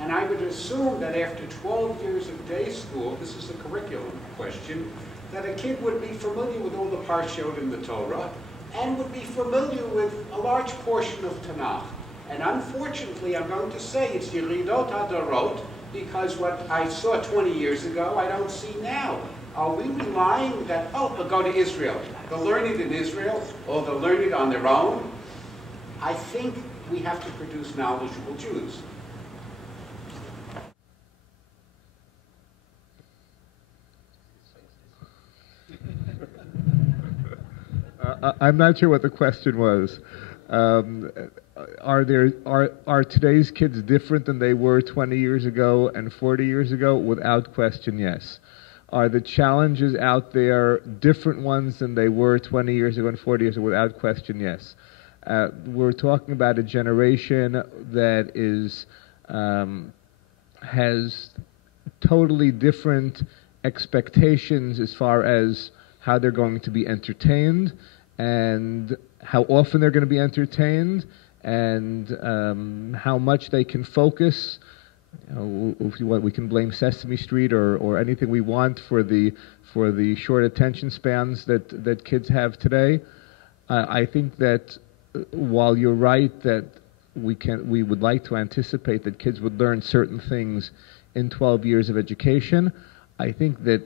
And I would assume that after 12 years of day school, this is a curriculum question, that a kid would be familiar with all the parshot in the Torah and would be familiar with a large portion of Tanakh. And unfortunately, I'm going to say it's Yeridot Hadarot, because what I saw 20 years ago, I don't see now. Are we relying that, they'll go to Israel. They'll learn it in Israel, or they'll learn it on their own? I think we have to produce knowledgeable Jews. I'm not sure what the question was. Are today's kids different than they were 20 years ago and 40 years ago? Without question, yes. Are the challenges out there different ones than they were 20 years ago and 40 years ago? Without question, yes. We're talking about a generation that has totally different expectations as far as how they're going to be entertained and how often they're going to be entertained and how much they can focus. If you want, we can blame Sesame Street or anything we want for the short attention spans that kids have today. I think that while you're right that we would like to anticipate that kids would learn certain things in 12 years of education, I think that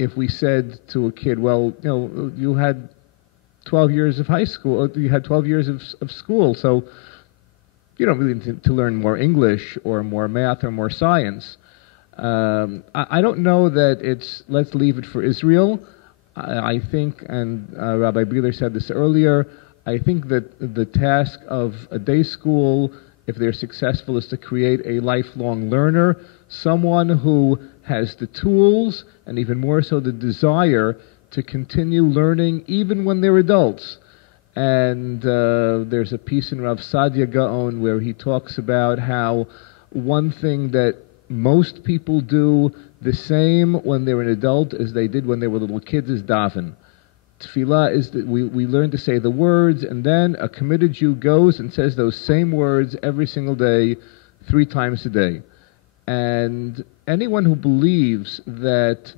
if we said to a kid, well, you had 12 years of high school, you had 12 years of school, so you don't really need to learn more English or more math or more science. I don't know that it's let's leave it for Israel. I think, and Rabbi Bieler said this earlier, I think that the task of a day school, if they're successful, is to create a lifelong learner, someone who has the tools and even more so the desire to continue learning even when they're adults. And there's a piece in Rav Sadia Gaon where he talks about how one thing that most people do the same when they're an adult as they did when they were little kids is daven. Tefillah is that we learn to say the words, and then a committed Jew goes and says those same words every single day, 3 times a day. And anyone who believes that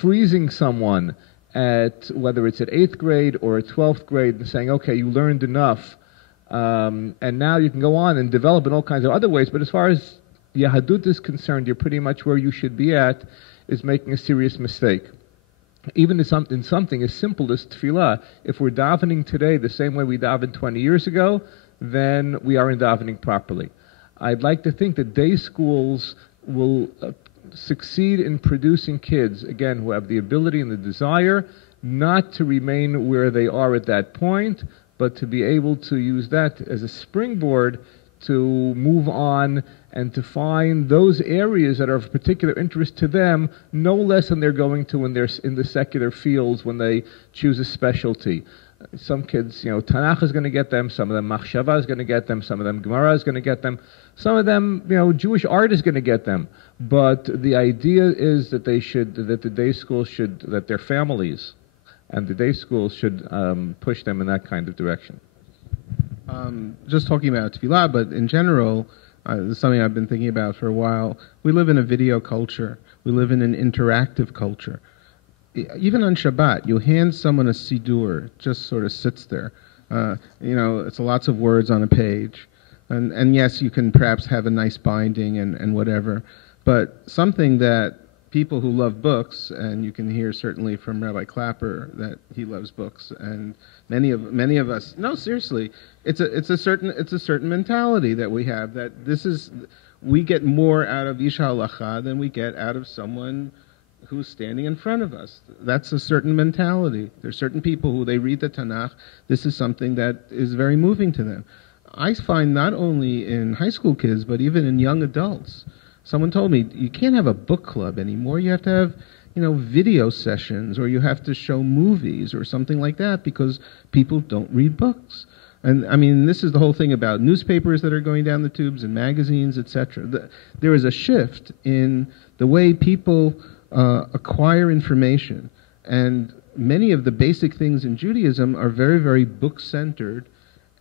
freezing someone at, whether it's at 8th grade or at 12th grade, and saying, okay, you learned enough, and now you can go on and develop in all kinds of other ways, but as far as Yahadut is concerned, you're pretty much where you should be at, is making a serious mistake. Even in something as simple as tefillah, if we're davening today the same way we davened 20 years ago, then we aren't davening properly. I'd like to think that day schools will succeed in producing kids, again, who have the ability and the desire not to remain where they are at that point, but to be able to use that as a springboard to move on and to find those areas that are of particular interest to them, no less than they're going to when they're in the secular fields when they choose a specialty. Some kids, Tanakh is going to get them, some of them Machshava is going to get them, some of them Gemara is going to get them, some of them, Jewish art is going to get them. But the idea is that that the day schools should, that their families and the day schools should push them in that kind of direction. Just talking about tefillah, but in general, this is something I've been thinking about for a while. We live in a video culture. We live in an interactive culture. Even on Shabbat, you hand someone a siddur, it just sort of sits there. It's lots of words on a page. And yes, you can perhaps have a nice binding and whatever, but something that people who love books, and you can hear certainly from Rabbi Klapper that he loves books, and many of us. No, seriously, it's a certain mentality that we have, that we get more out of Ish HaHalacha than we get out of someone who's standing in front of us. That's a certain mentality. There's certain people who they read the Tanakh. This is something that is very moving to them. I find not only in high school kids, but even in young adults. Someone told me, you can't have a book club anymore. You have to have, video sessions, or you have to show movies or something like that, because people don't read books. And I mean, this is the whole thing about newspapers that are going down the tubes and magazines, etc. There is a shift in the way people acquire information. And many of the basic things in Judaism are very, very book-centered.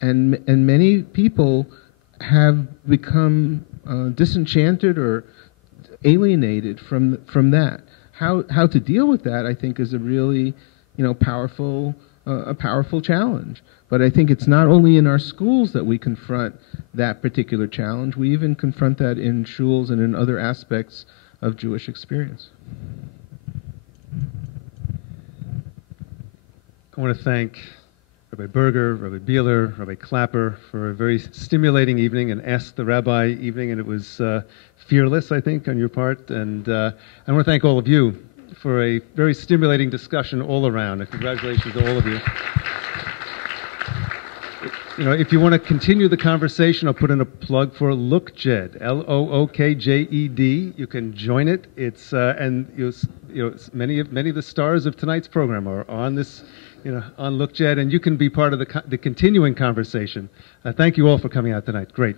And many people have become disenchanted or alienated from that. How to deal with that, I think, is a really, powerful challenge. But I think it's not only in our schools that we confront that particular challenge. We even confront that in shuls and in other aspects of Jewish experience. I want to thank Rabbi Berger, Rabbi Bieler, Rabbi Klapper for a very stimulating evening, an Ask the Rabbi evening, and it was fearless, I think, on your part. And I want to thank all of you for a very stimulating discussion all around. And congratulations to all of you. If you want to continue the conversation, I'll put in a plug for Lookjed, Lookjed. You can join it. It's and many of the stars of tonight's program are on this, on Lookjed, and you can be part of the continuing conversation. Thank you all for coming out tonight. Great.